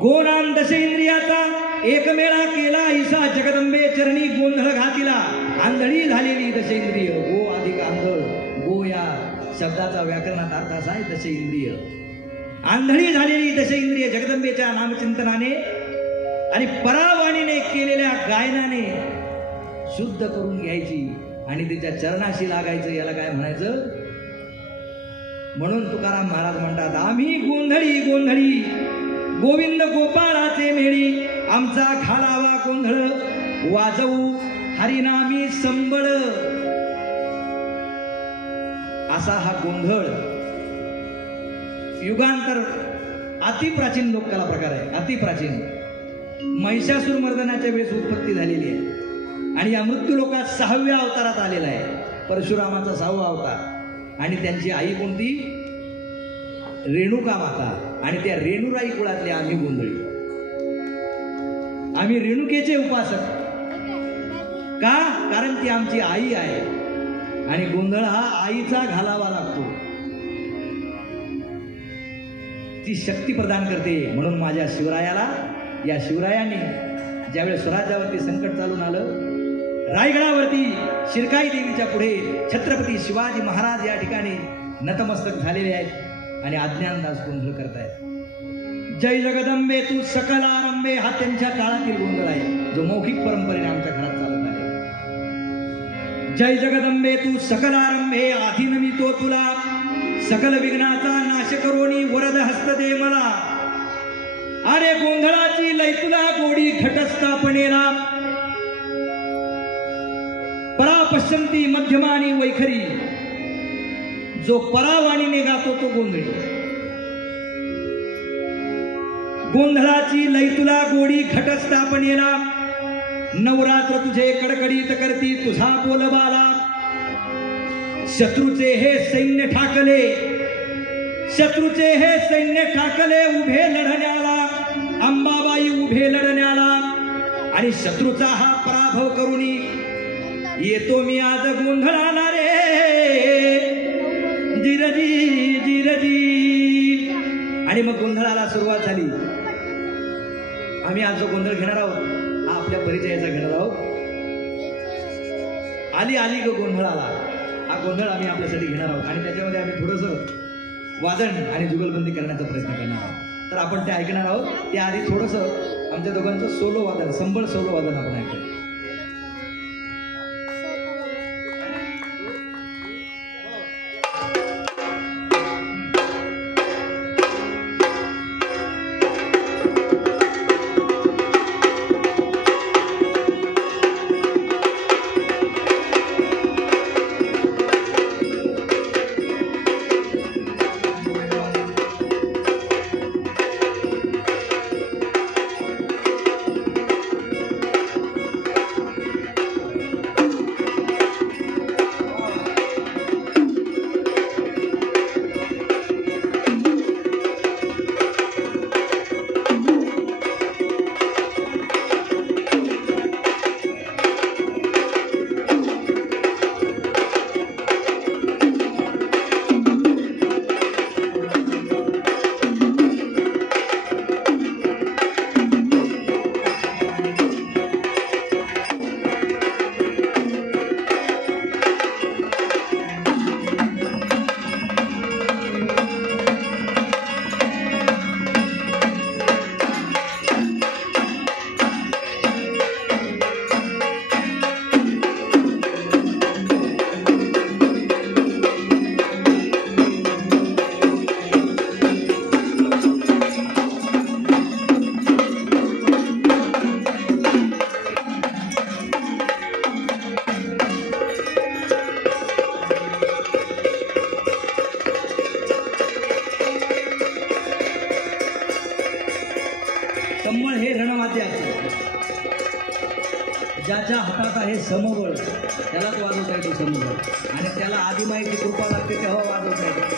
गोनाम दशेंद्रियाचा एकमेळा केला ईसा जगदंबे चरणी गोंधळ घातिला. आंधळी झालेली दशेंद्रिय, गो अधिक आंधळ, गो या शब्दाचा व्याकरणात अर्थ असा आहे दशेंद्रिय. आंधळी झालेली दशेंद्रिय जगदंबेच्या नामचिंतनाने आणि परावाणीने केलेल्या गायनाने शुद्ध करून घ्यायची आणि तिच्या चरणाशी लागायचं. याला काय म्हणायचं, म्हणून तुकाराम महाराज म्हणतात, आम्ही गोंधळी गोंधळी गोविंद गोपाळाचे मेळी, आमचा घालावा गोंधळ वाजवू हरिनामी संबळ. असा हा गोंधळ युगांतर अतिप्राचीन लोककला प्रकार आहे. अतिप्राचीन महिषासूर मर्दनाच्या वेळेस उत्पत्ती झालेली आहे आणि या मृत्यू लोकात 6व्या अवतारात आलेला आहे. परशुरामाचा 6वा अवतार. आणि त्यांची आई कोणती, रेणुका माता. आणि त्या रेणुराई कुळातले आम्ही गोंधळी. आम्ही रेणुकेचे उपासक. का, कारण ती आमची आई आहे आणि गोंधळ हा आईचा घालावा लागतो. ती शक्ती प्रदान करते. म्हणून माझ्या शिवरायाला, या शिवरायाने ज्यावेळेस स्वराज्यावरती संकट चालून आलं, रायगडावरती शिरकाई देवीच्या पुढे छत्रपती शिवाजी महाराज या ठिकाणी नतमस्तक झालेले आहेत आणि अज्ञानदास गोंधळ करतायत. जय जगदंबे तू सकलारंभे हा त्यांच्या काळातील गोंधळ आहे, जो मौखिक परंपरेने आमच्या घरात चालत आहे. जय जगदंबे तू सकलारंभे आधी नमितो तुला, सकल विघ्नाचा नाश करोनी वरद हस्त दे मला. अरे गोंधळाची लय तुला गोडी घटस्थापनेला, परा पश्चंती मध्यमानी वैखरी, जो परावाणीने गातो तो गोंधळी. गोंधळाची लय तुला गोडी घटस्थापनेला, नवरात्र तुझे कडकडीत करती तुझा बोलबाला. शत्रूचे हे सैन्य ठाकले, शत्रूचे हे सैन्य ठाकले उभे लढण्याला, अंबाबाई उभे लढण्याला. आणि शत्रूचा हा पराभव करूनी येतो मी आज गोंधळाला रे, जिरजी जिरजी. आणि मग गोंधळाला सुरुवात झाली. आम्ही आज जो गोंधळ घेणार आहोत हा आपल्या परिचयाचा घेणार आहोत. आली आली ग गोंधळाला हा गोंधळ आम्ही आपल्यासाठी घेणार आहोत आणि त्याच्यामध्ये आम्ही थोडंसं वादन आणि जुगलबंदी करण्याचा प्रयत्न करणार आहोत. तर आपण ते ऐकणार आहोत. त्याआधी थोडंसं आमच्या दोघांचं सोलो वादन, संबळ सोलो वादन आपण ऐकूया. संबळ हे रणवाद्य असतं. ज्याच्या हातात आहे समबळ त्यालाच वाजवता येतो समबळ, आणि त्याला आदिमाईची कृपा लागते तेव्हा वाजवता येतो.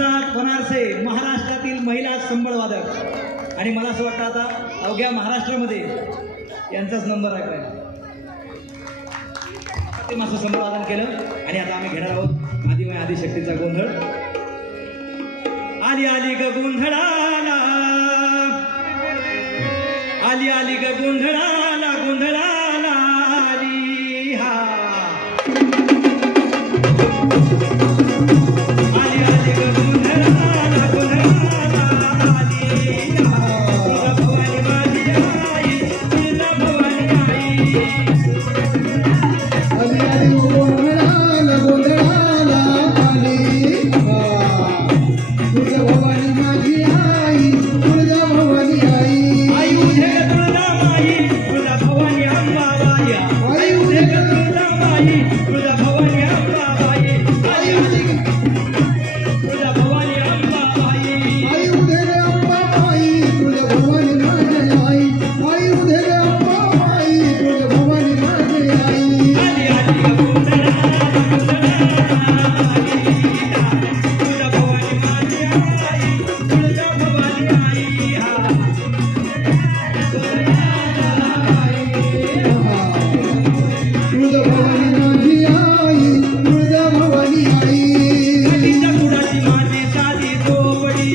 हरिप्रसाद बनारसे महाराष्ट्रातील महिला संबळवादक आणि मला असं वाटतं आता अवघ्या महाराष्ट्रामध्ये यांचाच नंबर आहे काय ते माझं संबळवादन केलं आणि आता आम्ही घेणार आहोत आदिमाय आदिशक्तीचा गोंधळ. आली आली ग गोंधळाला आली आली ग गोंधळाला गोंधळाला आली हा आली आली ग गोंधळाला गोंधळाला आली हा भवानी माझी आई तुळजा भवानी आई आली आली गोंधळाला गोंधळाला आली तुझ्या भवानी माझी आई तुझ्या भवानी आई आई उधे तुळजा माई तुळजा भवानी अंबाबाई आई उधे तुळजा माई तुळजा भवानी अंबाबाई आई आली तुळजा भवानी अंबाबाई आई उधे रे अंबाबाई तुझ्या भवानी माझी आई आई उधे रे अंबाबाई तुझ्या भवानी माझी आई आली आली ग गोंधळाला गोंधळाला आली तुळजा भवानी माझी आई तुळजा भवानी आई हा तुझ्या भवानी माझी आई तुझ्या भवानी आई काठीच्या कुडाची माझी साधी झोपडी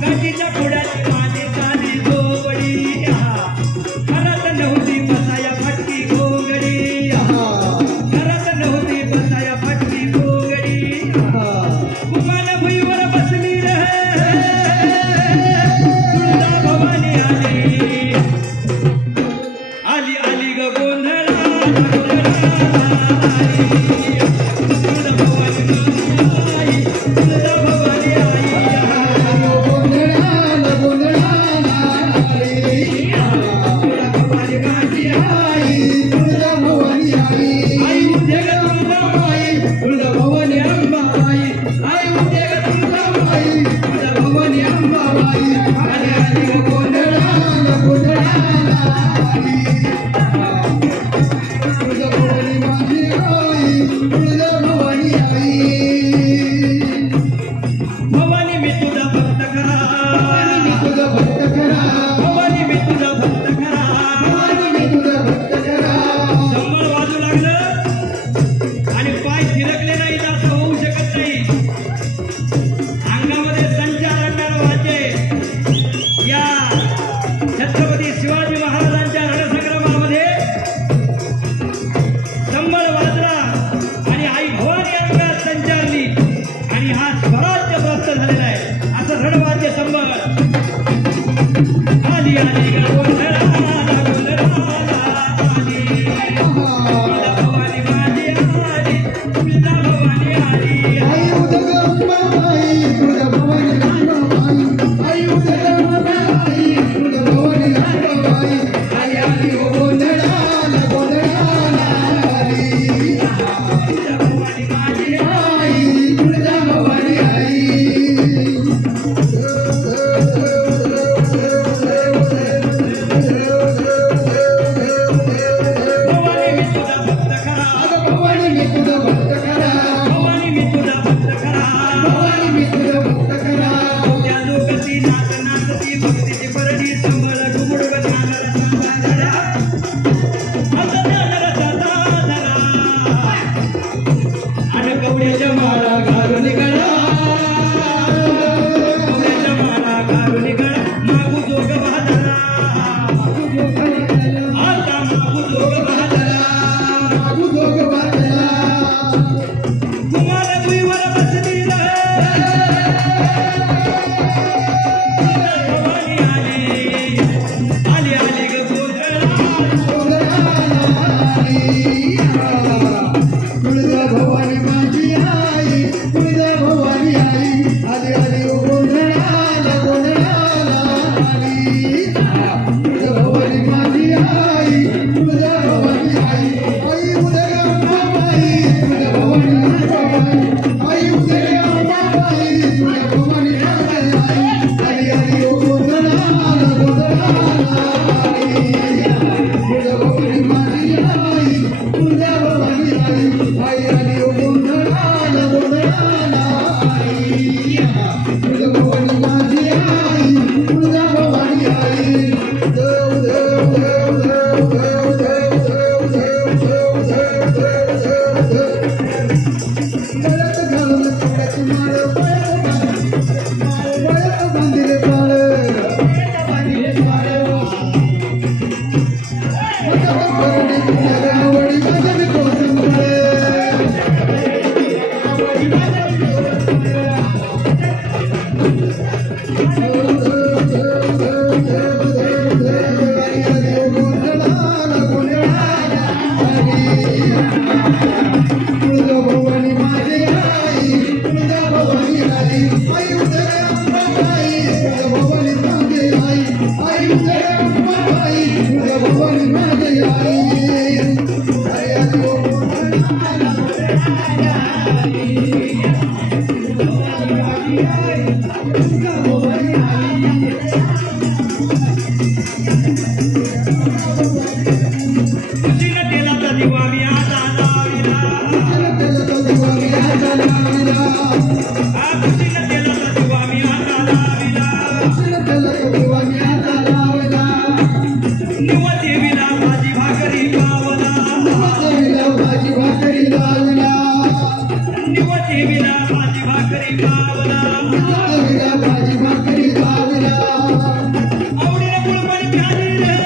काठीच्या कुडाची माझी साधी झोपडी घरात नव्हती बसाया फटकी घोंगडी घरात नव्हती बसाया फटकी घोंगडी कुमान भुईवर बसली रे तुळजा भवानी आली आली आली ग गोंधळाला तुळजा भवानी आई तुळजा भवानी आई गोंधळाला गोंधळाला आली तुळजा भवानी माझी आई तुझ्या भवानी आई आई उद्या ग तुळजा माई तुळजा भवानी अंबाबाई आई उद्या ग तुळजा माई तुळजा भवानी अंबाबाई आली आली ग गोंधळाला गोंधळाला आली तुझ्या भवानी माझी आई तुझ्या भवानी आई भवानी मी तुझा भक्त खरा मी तुझा भक्त खरा भवानी मी तुझा भक्त खरा मी तुझा भक्त खरा संबळ वाजू लागलं आणि पाय थिरकले नाही तर असं होऊ शकत नाही. अंगामध्ये संचार आणणार वाचे या छत्रपती शिवाजी महाराजांच्या रणसंग्रामामध्ये संबळ वाजला आणि आई भवानी अंगात संचारली आणि हा स्वराज्य प्राप्त झालेला आहे असं रणवाद्य संबळ आली आली ग गोंधळाला गोंधळाला आली तुळजा भवानी माझी आली तुळजा भवानी आली आई उदग अंबाबाई तुझ्या भवानी अंबाबाई आई उदग अंबाबाई तुझ्या भवानी अंबाबाई आई आली हो गोंधळाला गोंधळाला आली तुळजा भवानी माझी आई तुझ्या भवानी आई खुशीनं तेलाचा दिवा मी आता लाविला खुशीनं तेलाचा दिवा मी आता लाविला निव देवीला भाजी भाकरी पावला निव देवीला भाजी भाकरी पावला आवडीने गुळपणी प्याली रे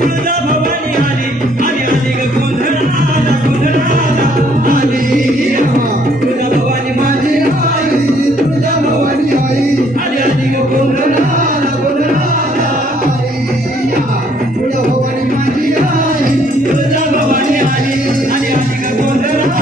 तुळजा भवानी आली आली आली ग गोंधळाला आली तुळजा भवानी माझी आई तुळजा भवानी आई आली आली ग गोंधळाला तुळजा भवानी माझी आई तुळजा भवानी आली आली आली ग गोंधळाला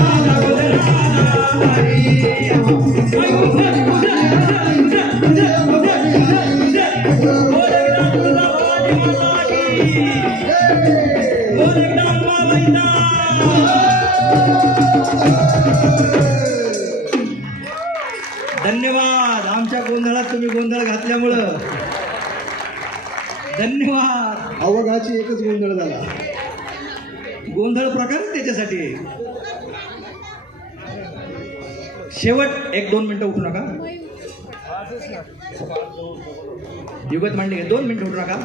धन्यवाद आमच्या गोंधळात तुम्ही गोंधळ घातल्यामुळं धन्यवाद अवघाची एकच गोंधळ झाला गोंधळ प्रकारच त्याच्यासाठी आहे. शेवट 1-2 मिनिटं उठू नका युगत मांडली 2 मिनिटं उठू नका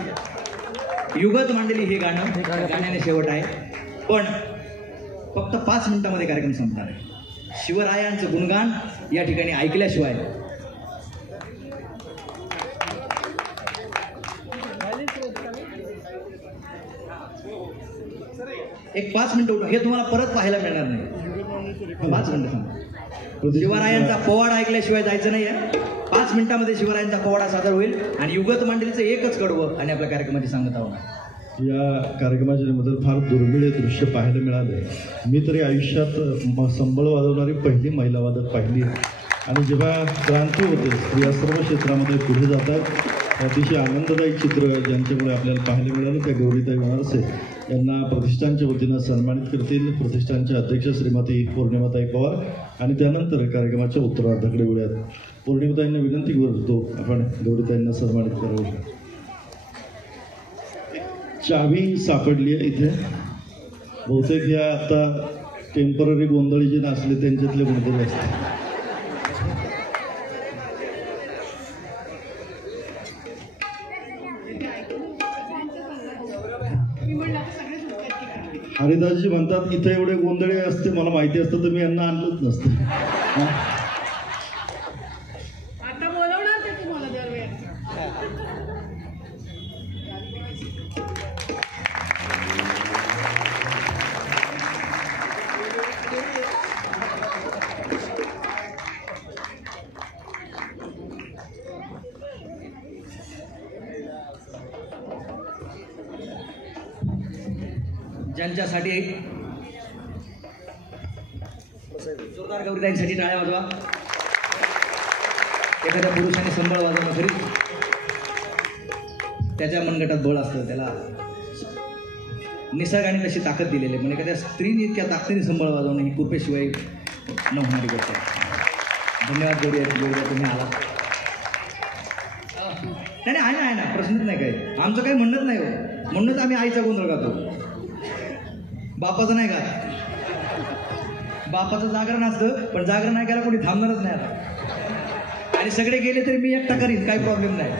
युगत मांडली हे गाणं गाण्याने शेवट आहे पण फक्त 5 मिनिटांमध्ये कार्यक्रम संपणार आहे. शिवरायांचं गुणगान या ठिकाणी ऐकल्याशिवाय एक 5 मिनिटं उठा हे तुम्हाला परत पाहायला मिळणार नाही. 5 मिनिटं थांबा. शिवरायांचा पोवाडा ऐकल्याशिवाय जायचं नाही आहे. 5 मिनिटांमध्ये शिवरायांचा पोवाडा सादर होईल आणि युगत मांडलीचं एकच कडवं आणि आपल्या कार्यक्रमाची सांगत आहोत. या कार्यक्रमाच्या मध्ये फार दुर्मिळ दृश्य पाहायला मिळाले. मी तरी आयुष्यात संबळ वाजवणारी पहिली महिला वादक पाहिली आणि जेव्हा क्रांती होते स्त्रिया सर्व क्षेत्रामध्ये पुढे जातात अतिशय आनंददायी चित्र ज्यांच्यामुळे आपल्याला पाहायला मिळालं त्या गौरीताई वनारसे यांना प्रतिष्ठानच्या वतीनं सन्मानित करतील. प्रतिष्ठानच्या अध्यक्ष श्रीमती पौर्णिमाताई पवार आणि त्यानंतर कार्यक्रमाच्या उत्तरार्धाकडे वळूयात. पौर्णिमाताईंना विनंती करतो आपण गौरीताईंना सन्मानित करावं. चावी सापडली आहे इथे बहुतेक ह्या आता टेम्पररी गोंधळी जे नाचले त्यांच्यातले कोणतरी असते. हरिदासजी म्हणतात इथे एवढे गोंधळे असते मला माहिती असतं तर मी यांना आणलंच नसतं. आता बोलवणार ते तुम्हाला दरवेळेस. ज्यांच्यासाठी जोरदार गौरीताईंसाठी टाळ्या वाजवा. एखाद्या पुरुषाने संबळ वाजवणं खरी त्याच्या मनगटात बळ असतं. त्याला निसर्गाने तशी ताकद दिलेली आहे. म्हणजे एखाद्या स्त्रीने इतक्या ताकदीने संबळ वाजवणं ही कृपेशिवाय न होणारी गोष्ट आहे. धन्यवाद गौरी तुम्ही आला. नाही आहे ना प्रश्नच नाही काही. आमचं काही म्हणणंच नाही हो. म्हणूनच आम्ही आईचा गोंधळ गातो. बापाचं नाही का बापाचं जागरण असतं पण जागरण ऐकायला कोणी थांबणारच नाही आता. आणि सगळे गेले तरी मी एकटा करीन काही प्रॉब्लेम नाही.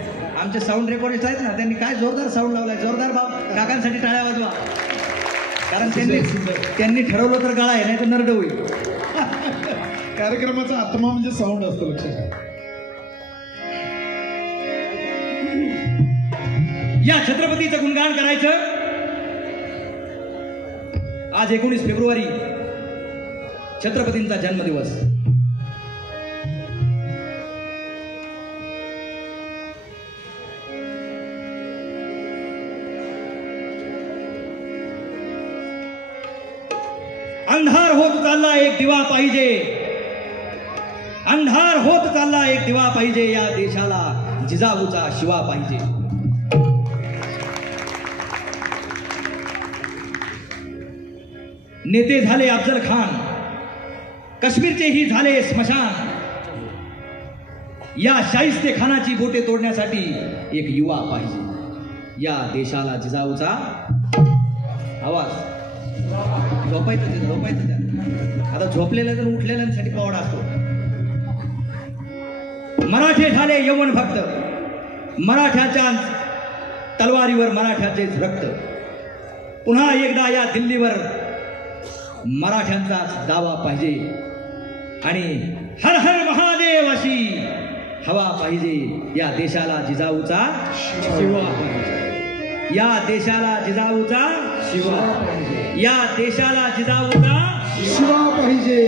आमचे साऊंड रेकॉर्डिस्ट आहेत ना त्यांनी काय जोरदार साऊंड लावलाय. जोरदार काकांसाठी टाळ्या वाजवा. कारण त्यांनी ठरवलं तर गळा आहे नाही तर नरड होईल. कार्यक्रमाचा आत्मा म्हणजे साऊंड असतो लक्षात. या छत्रपतीचं गुणगान करायचं. आज 19 फेब्रुवारी छत्रपतींचा जन्मदिवस. अंधार होत चालला एक दिवा पाहिजे. अंधार होत चालला एक दिवा पाहिजे. या देशाला जिजाऊचा शिवा पाहिजे. नेते झाले अफजल खान. काश्मीरचेही झाले स्मशान. या शाहिस्ते खानाची बोटे तोडण्यासाठी एक युवा पाहिजे. या देशाला जिजाऊचा आवाज. झोपायचं त्या आता झोपलेल्या तर उठलेल्यांसाठी पावडा असतो. मराठे झाले यवन भक्त, मराठ्याच्या तलवारीवर मराठ्याचेच रक्त. पुन्हा एकदा या दिल्लीवर मराठ्यांचाच दावा पाहिजे आणि हर हर महादेव अशी हवा पाहिजे. या देशाला जिजाऊचा शिवा पाहिजे. या देशाला जिजाऊचा शिवा पाहिजे. या देशाला जिजाऊचा शिवा पाहिजे.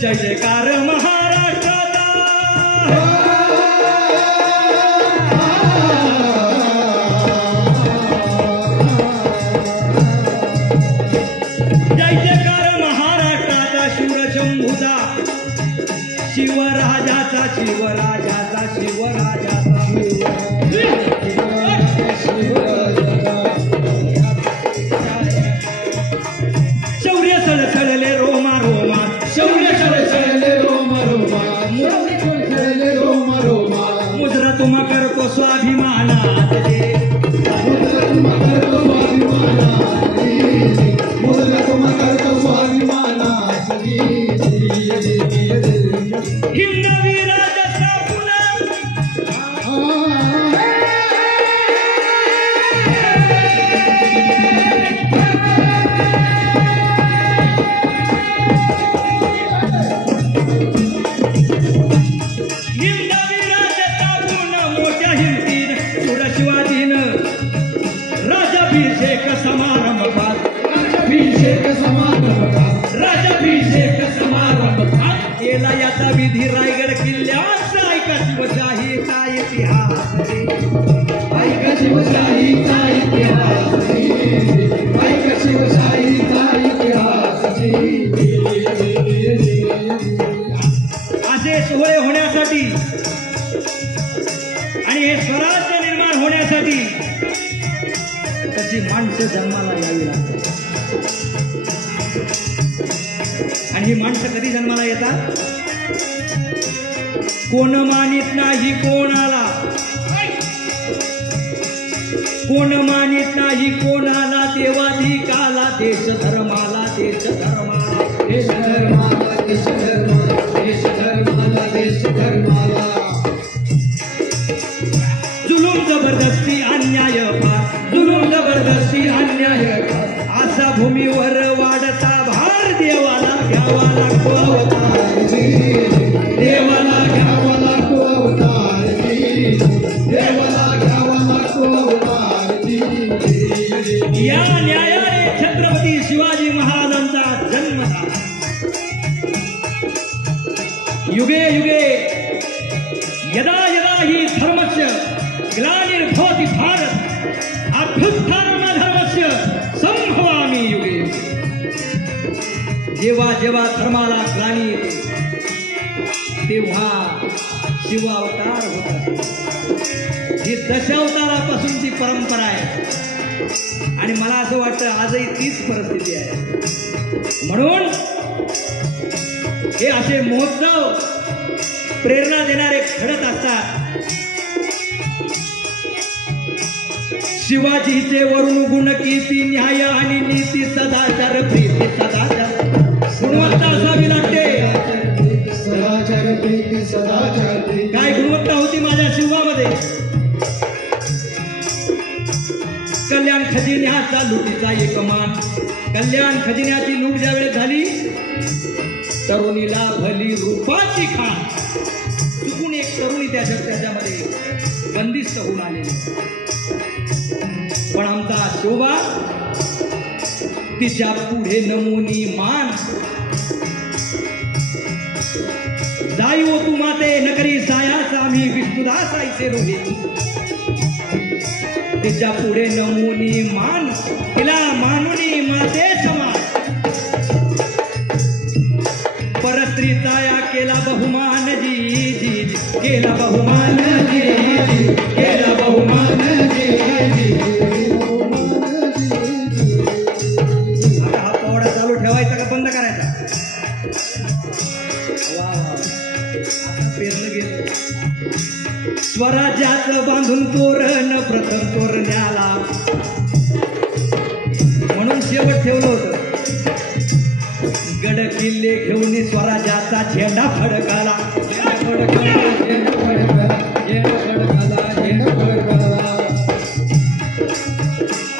जय जयकार महाराष्ट्राचा. जय जयकार महाराष्ट्राचा शूरशंभूचा, शिवराजाचा शिवराजाचा शिवराजाचा शौर्य सळसळले रोमा रोमा, शौर्य सळसळले रोमा रोमा, मुद्रा तुम्हा करतो स्वाभिमानात रे, हिंदवी राजाचा पुन्हा केला याचा विधी रायगड किल्ल्याचा. ऐका शिवशाहीचा इतिहास रे, ऐका शिवशाहीचा इतिहास रे, ऐका शिवशाहीचा इतिहास रे. असे सोहळे होण्यासाठी आणि हे स्वराज्य निर्माण होण्यासाठी तशी माणसं जन्माला यावी लागतात. आणि ही माणसं कधी जन्माला येतात? कोण मानित नाही कोणाला, कोण मानित नाही कोणाला, देवाधिकाला देश धर्माला, देश धर्माला, देश धर्माला, देश धर्माला, देश धर्माला, देश धर्माला. जुलूम जबरदस्ती अन्याय फार, जुलूम जबरदस्ती अन्याय फार, असा भूमीवर वाढता भार देवाला घ्यावा लागतो अवतार, देवाला घ्यावा लागतो अवतार. देवाला घ्यावा लागतो अवतारती. या न्यायाने छत्रपती शिवाजी महाराजांचा जन्म झाला. युगे युगे यदा यदा हि धर्मस्य ग्लानिर्भवति भारत अभ्युत्थानं धर्मस्य संभवामि युगे. जेव्हा जेव्हा धर्माला ग्लानी येते तेव्हा शिवावतार होतात. ही दशावतारापासूनची परंपरा आहे आणि मला असं वाटतं आजही तीच परिस्थिती आहे. म्हणून हे असे महोत्सव प्रेरणा देणारे घडत असतात. शिवाजीचे वरून गुण कीर्ती न्याय आणि नीती सदाचार प्रीती सदाचार गुणवत्ता असावी लागते. सदाचार प्रीती सदाचार प्रीती. काय गुणवत्ता होती माझ्या शिवामध्ये? कल्याण खजिन्याचा लुटीचा एक मान. कल्याण खजिन्याची लूट ज्यावेळेस झाली तरुणीला भली रूपाची खाण. चुकून एक तरुणी त्याच्यामध्ये बंदिस्त होऊन आलेली. पण आमचा शोभा तिच्या पुढे नमुनी मान. जाई ओ तू माते नकरी सायास आम्ही विष्णुदास आईचे रोहे. तिच्या पुढे नमुनी मान तिला मानुनी माते समान. परस्त्रीचा या केला बहुमान जी जी केला बहुमान जी जी केला बहुमान जी जी. आता हा पोवाडा चालू ठेवायचा का बंद करायचा? वा वा आता पेरलं गेलं. स्वराज्याचं बांधून तोरण प्रथम तोरण्याला म्हणून शेवट ठेवलं होतं. गड किल्ले घेऊन स्वराज्याचा झेंडा फडकाला.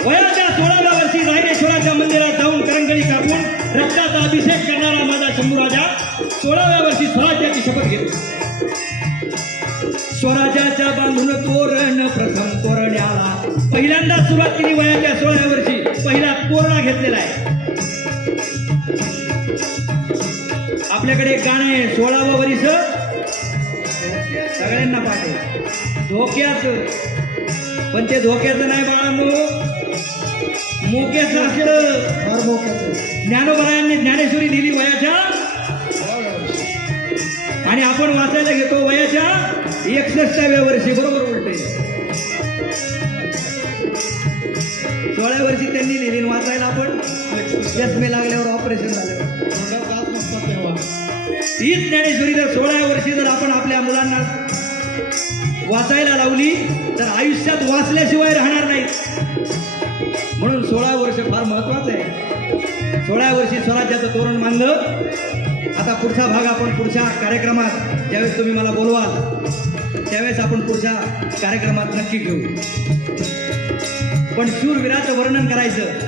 वयाच्या 16व्या वर्षी रायरेश्वराच्या मंदिरात जाऊन करंगळी कापून रक्ताचा अभिषेक करणारा माझा शंभूराजा 16व्या वर्षी स्वराज्याची शपथ घेतो. स्वराज्याच्या बांधून तोरण प्रथम तोरण्याला. पहिल्यांदा सुरुवात केली वयाच्या 16व्या वर्षी. पहिला तोरणा घेतलेला आहे. आपल्याकडे एक गाणं आहे 16वा वर्ष सगळ्यांना पाठे धोक्याचं. पण ते धोक्याचं नाही बाळांनो, मोक्याचं असलं. ज्ञानोबरायांनी ज्ञानेश्वरी दिली वयाच्या आणि आपण वाचायला घेतो वयाच्या 61व्या वर्षी. बरोबर उलटे 16व्या वर्षी त्यांनी लिहिली वाचायला आपण चष्मे लागल्यावर ऑपरेशन झालं. हीच ज्ञानेश्वरी जर 16व्या वर्षी जर आपण आपल्या मुलांना वाचायला लावली तर आयुष्यात वाचल्याशिवाय राहणार नाही. म्हणून 16 वर्ष फार महत्वाचं आहे. 16व्या वर्षी स्वराज्याचं तोरण बांधलं. आता पुढचा भाग आपण पुढच्या कार्यक्रमात ज्यावेळेस तुम्ही मला बोलवाल त्यावेळेस आपण पुढच्या कार्यक्रमात नक्की घेऊ. पण शूरवीराचं वर्णन करायचं.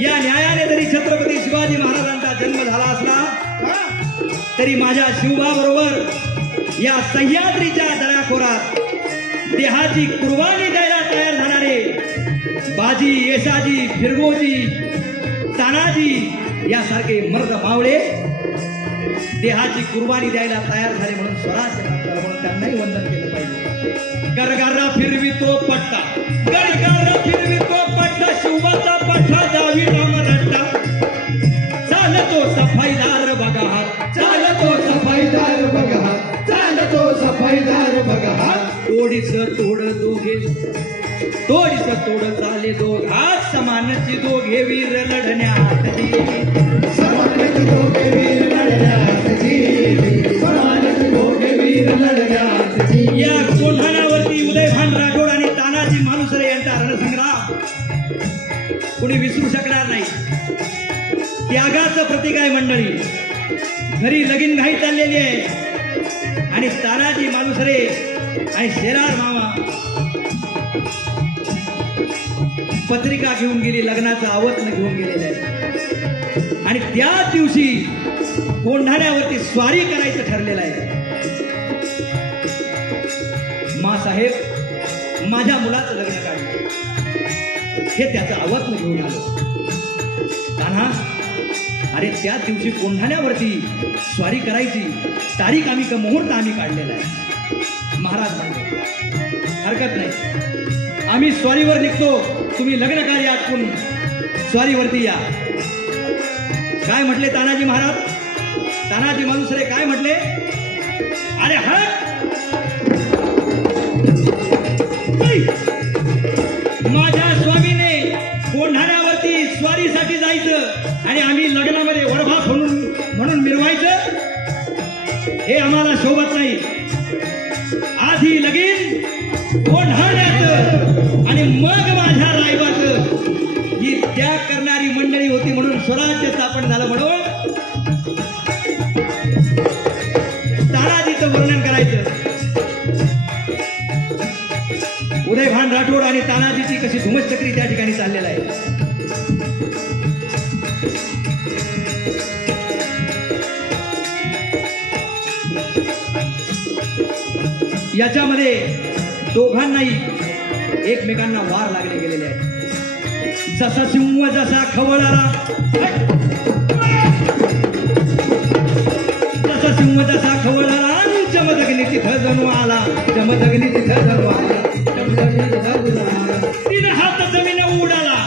या न्यायाने जरी छत्रपती शिवाजी महाराजांचा जन्म झाला असला तरी माझ्या शिवबा बरोबर या सह्याद्रीच्या दऱ्याखोरात देहाची कुर्बानी द्यायला तयार झाणारे बाजी, येसाजी, फिरगोजी, तानाजी यासारखे मर्द मावळे देहाची कुर्बानी द्यायला तयार झाले म्हणून स्वराज्य प्राप्त झालं म्हणून त्यांनाही वंदन केलं पाहिजे. गरगारा फिरवितो पट्टा, गरगारा फिरवितो पट्टा, शिवबाचा पट्टा जावी राम रट्टा, चालतो सफाईदार बघा हात, चालतो सफाईदार बघा, चालतो सफाईदार बघा. तोडीच तोड दोघे, तोडीच तोड चाले दोघात, समानची दोघे वीर लढण्यात समानची दोघे वीर लढण्यात समानची दोघे वीर लढण्यात. या कोंढाण्यावरती उदयभान राठोड आणि तानाजी मालुसरे यांचा रणसंग्राम कुणी विसरू शकणार नाही. त्यागाचं प्रतीक आहे मंडळी. घरी लगीन घाई चाललेली आहे आणि तानाजी मालुसरे आणि शेरार मामा पत्रिका घेऊन गेली, लग्नाचं आवतन घेऊन गेलेलं आहे आणि त्याच दिवशी कोंढाण्यावरती स्वारी करायचं ठरलेलं आहे. मासाहेब माझ्या मुलाचं लग्न काढलं हे त्याचं आवतन घेऊन आलं. तान्हा अरे त्याच दिवशी कोंढाण्यावरती स्वारी करायची तारीख आम्ही मुहूर्त आम्ही काढलेला आहे. महाराज म्हणतो हरकत नाही, आम्ही स्वारीवर निघतो, तुम्ही लग्न कार्य आटपून स्वारीवरती या. काय म्हटले तानाजी महाराज? तानाजी मालुसरे काय म्हटले? अरे हट, माझ्या स्वामीने कोंढाण्यावरती स्वारीसाठी जायचं आणि आम्ही लग्नामध्ये वरभाग म्हणून मिरवायचं, हे आम्हाला शोभत नाही. आधी लगीन कोंढाण्याचं आणि मग माझ्या रायबाचं ही त्याग करणारी मंडळी होती म्हणून स्वराज्य स्थापन झालं. म्हणून तानाजीचं वर्णन करायचं. उदयभान राठोड आणि तानाजीची कशी धुमश्चक्री त्या ठिकाणी चाललेला आहे. याच्यामध्ये दोघांनाही एकमेकांना वार लागले गेलेले आहेत. जसा सिंह जसा खवळाला, जसा सिंह जसा खवळाला, जमदग्नी तिथं जणू आला, जमदग्नी तिथं जणू आला, जमदग्नी तिथं जणू आला, 3 हात जमीन उडाला.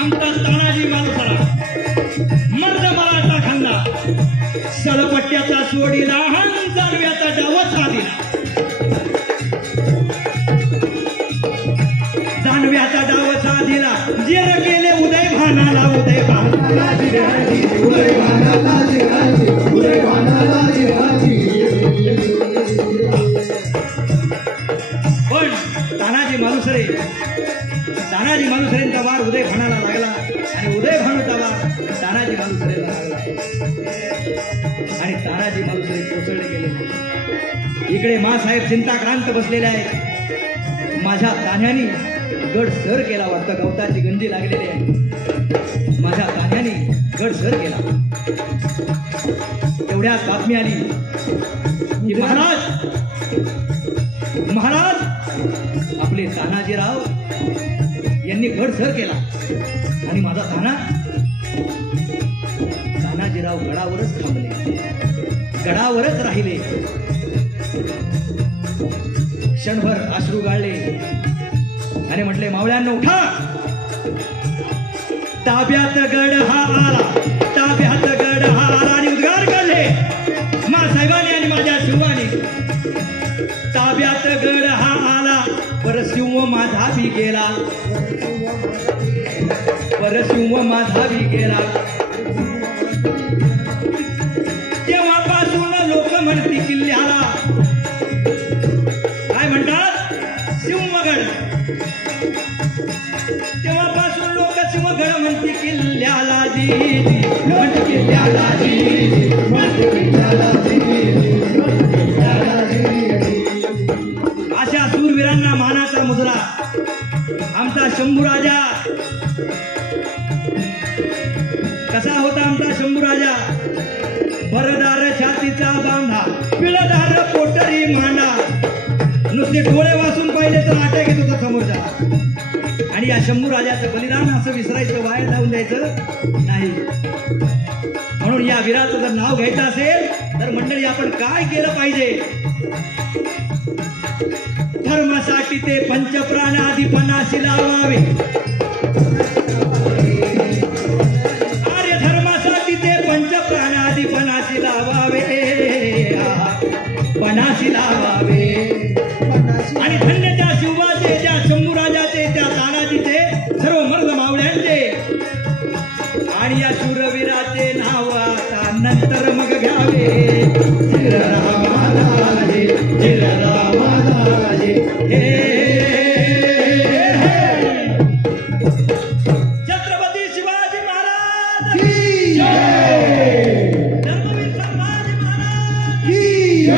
आमचा तानाजी मालुसरा मर्द मराठा खांदा, सळपट्ट्याचा सोडीला, जानव्याचा डावचा दिला, जानव्याचा डावचा दिला, जेर केले उदयभानाला, उदयभानाला पण तानाजी मालुसरेंचा वार उदयभानाला लागला आणि उदयभानूचा वार तानाजी मालुसरेला लागला आणि तानाजी मालुसरे कोसळले गेले. इकडे मासाहेब चिंताक्रांत बसलेले आहेत. माझ्या तान्यानी गड सर केला, वाटतं गवताची गंजी लागलेली आहे. माझ्या तान्यानी गड सर केला. तेवढ्यात बातमी आली की महाराज आपले तानाजीराव यांनी गड सर केला आणि माझा तानाजीराव गडावरच थांबले, गडावरच राहिले. क्षणभर अश्रू गाळले आणि म्हटले, मावळ्यांनो उठा, ताब्यात गड हा आला, ताब्यात गड हा आला. आणि उद्गार काढले मासाहेबांनी आणि माझ्या शिवानी, ताब्यात गड हा आला, परशिव माझा भी गेला, परशिव माझा भी गेला. तेव्हापासून लोक म्हणती किल्ल्याला, काय म्हणतात, सिंहगड. तेव्हापासून लोक सिंहगड म्हणती किल्ल्याला जी, म्हणती किल्ल्याला जी, म्हणती किल्ल्याला जी. अशा शूरवीरांना मानाचा मुजरा आमचा शंभूराजा कसा होता आमचा शंभू राजा, भरदार छातीचा बांधा, पिळदार पोटरी मांडा, नुसते डोळे वाचून पाहिले तर आट्या घेत होता समोरचा. आणि या शंभू राजाचं बलिदान असं विसरायचं, वाया जाऊन द्यायचं नाही. म्हणून या वीराचं जर नाव घ्यायचं असेल तर मंडळी आपण काय केलं पाहिजे? धर्मासाठी ते पंचप्राण आधी पणाशी लावावे. आर्य धर्मासाठी ते पंचप्राण आधी पणाशी लावावे, पणाशी लावावे. आणि धन्य त्या शिवाचे, त्या शंभूराजाचे, त्या तानाजीचे, सर्व मर्द मावळ्यांचे आणि या शूरवीराचे नाव आता नंतर मग घ्यावे. जिररामादाजे, जिररामादाजे, हे छत्रपती शिवाजी महाराज की जय, धर्मवीर संभाजी महाराज की जय.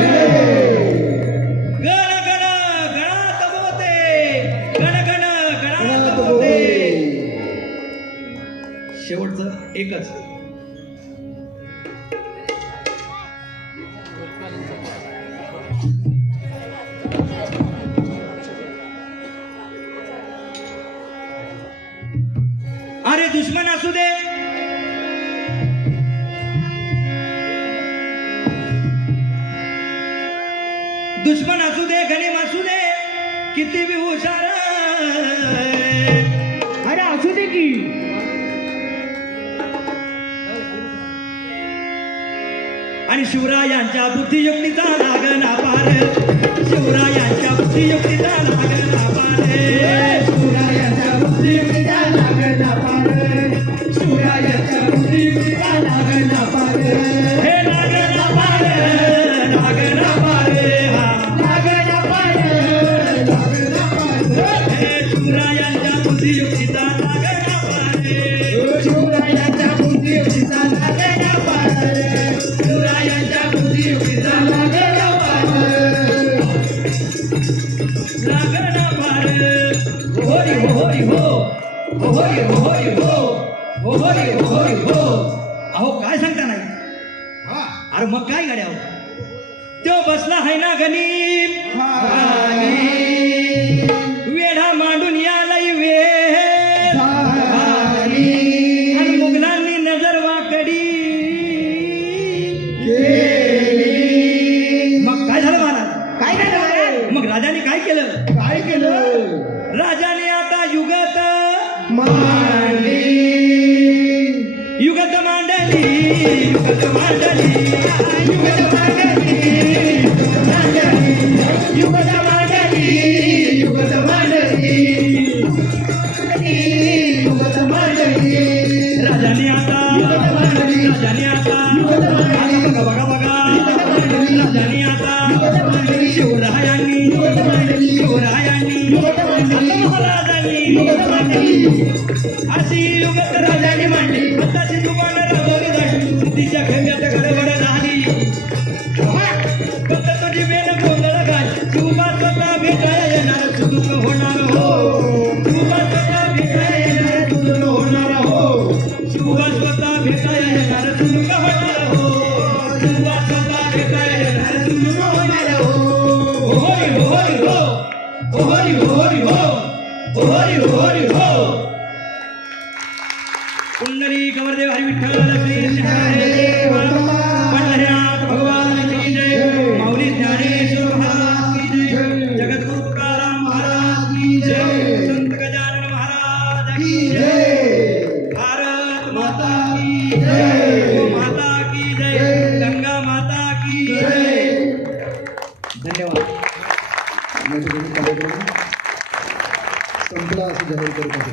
गण गण गणात बोते, गण गण गणात बोते. शेवटचं एकच, अरे दुश्मन असू दे, दुश्मन असू दे, गणिम असू दे, किती बी हुशार, अरे असू दे की. आणि शिवरायांच्या बुद्धियुक्तीचा लागना पार, शिवरायांच्या बुद्धियुक्तीचा लागना पार, शिवरायांच्या बुद्धियुक्तीचा लागना पार, शिवरायांच्या बुद्धियुक्तीचा लागना पार, हे लागना पार, लागना पार, लागना पार, लागना पार, हे शिवरायांच्या बुद्धियुक्तीचा लागना पार, शिवरायांच्या बुद्धियुक्तीचा लागना पार, शिवरायांच्या बुद्धियुक्तीचा लागना पार, लागना पार. होरी हो, होरी हो, होरी हो, होरी हो, होरी हो, होरी हो. अहो काय सांगता नाही? अरे मग काय गाड्या, तो बसला आहे ना गणिम, वेढा मांडून यालाही वेळ, आणि मुघलांनी नजर वाकडी. मग काय झालं महाराज? काय झालं? मग राजाने काय केलं? काय केलं? राजाने आता युगत मांडली, युगत मांडली, युगत मांडली, युगत मांडली, युगत मांडली, युगत मांडली, युगत मांडली. राजाने आता, राजाने आता, बघा बघा बघा, राजाने आता शिवरायांनी, शिवरायांनी, महाराजांनी अशी युगत राजाने मांडली. आताची जुबान राबवली जाईल, तिच्या खेळ्यात गडबड झाली. फक्त तुझी बेन गोंधळ घाल, तुला स्वतः भेटायला येणार, सुदुःख होणार हो, तुला स्वतः भेटायला येणार, सुदुःख होणार हो, तुला स्वतः भेटायला येणार, सुदुःख होणार हो, तुला स्वतः भेटायला येणार, सुदुःख होणार हो. होरी हो, होरी हो, होरी हो, होरी हो, होरी हो, होरी हो. कुंडली कमरदेव हरी विठ्ठल श्री ज्ञानदेव पंढरीनाथ भगवान की जय, माऊली ज्ञानेश्वर महाराज की जय, जगद्गुरु तुकाराम महाराज की जय, संत गजानन महाराज की जय, भारत माता की जय, गो माता की जय, गंगा माता की जय. धन्यवाद. संपला असं जाहीर करत आहे.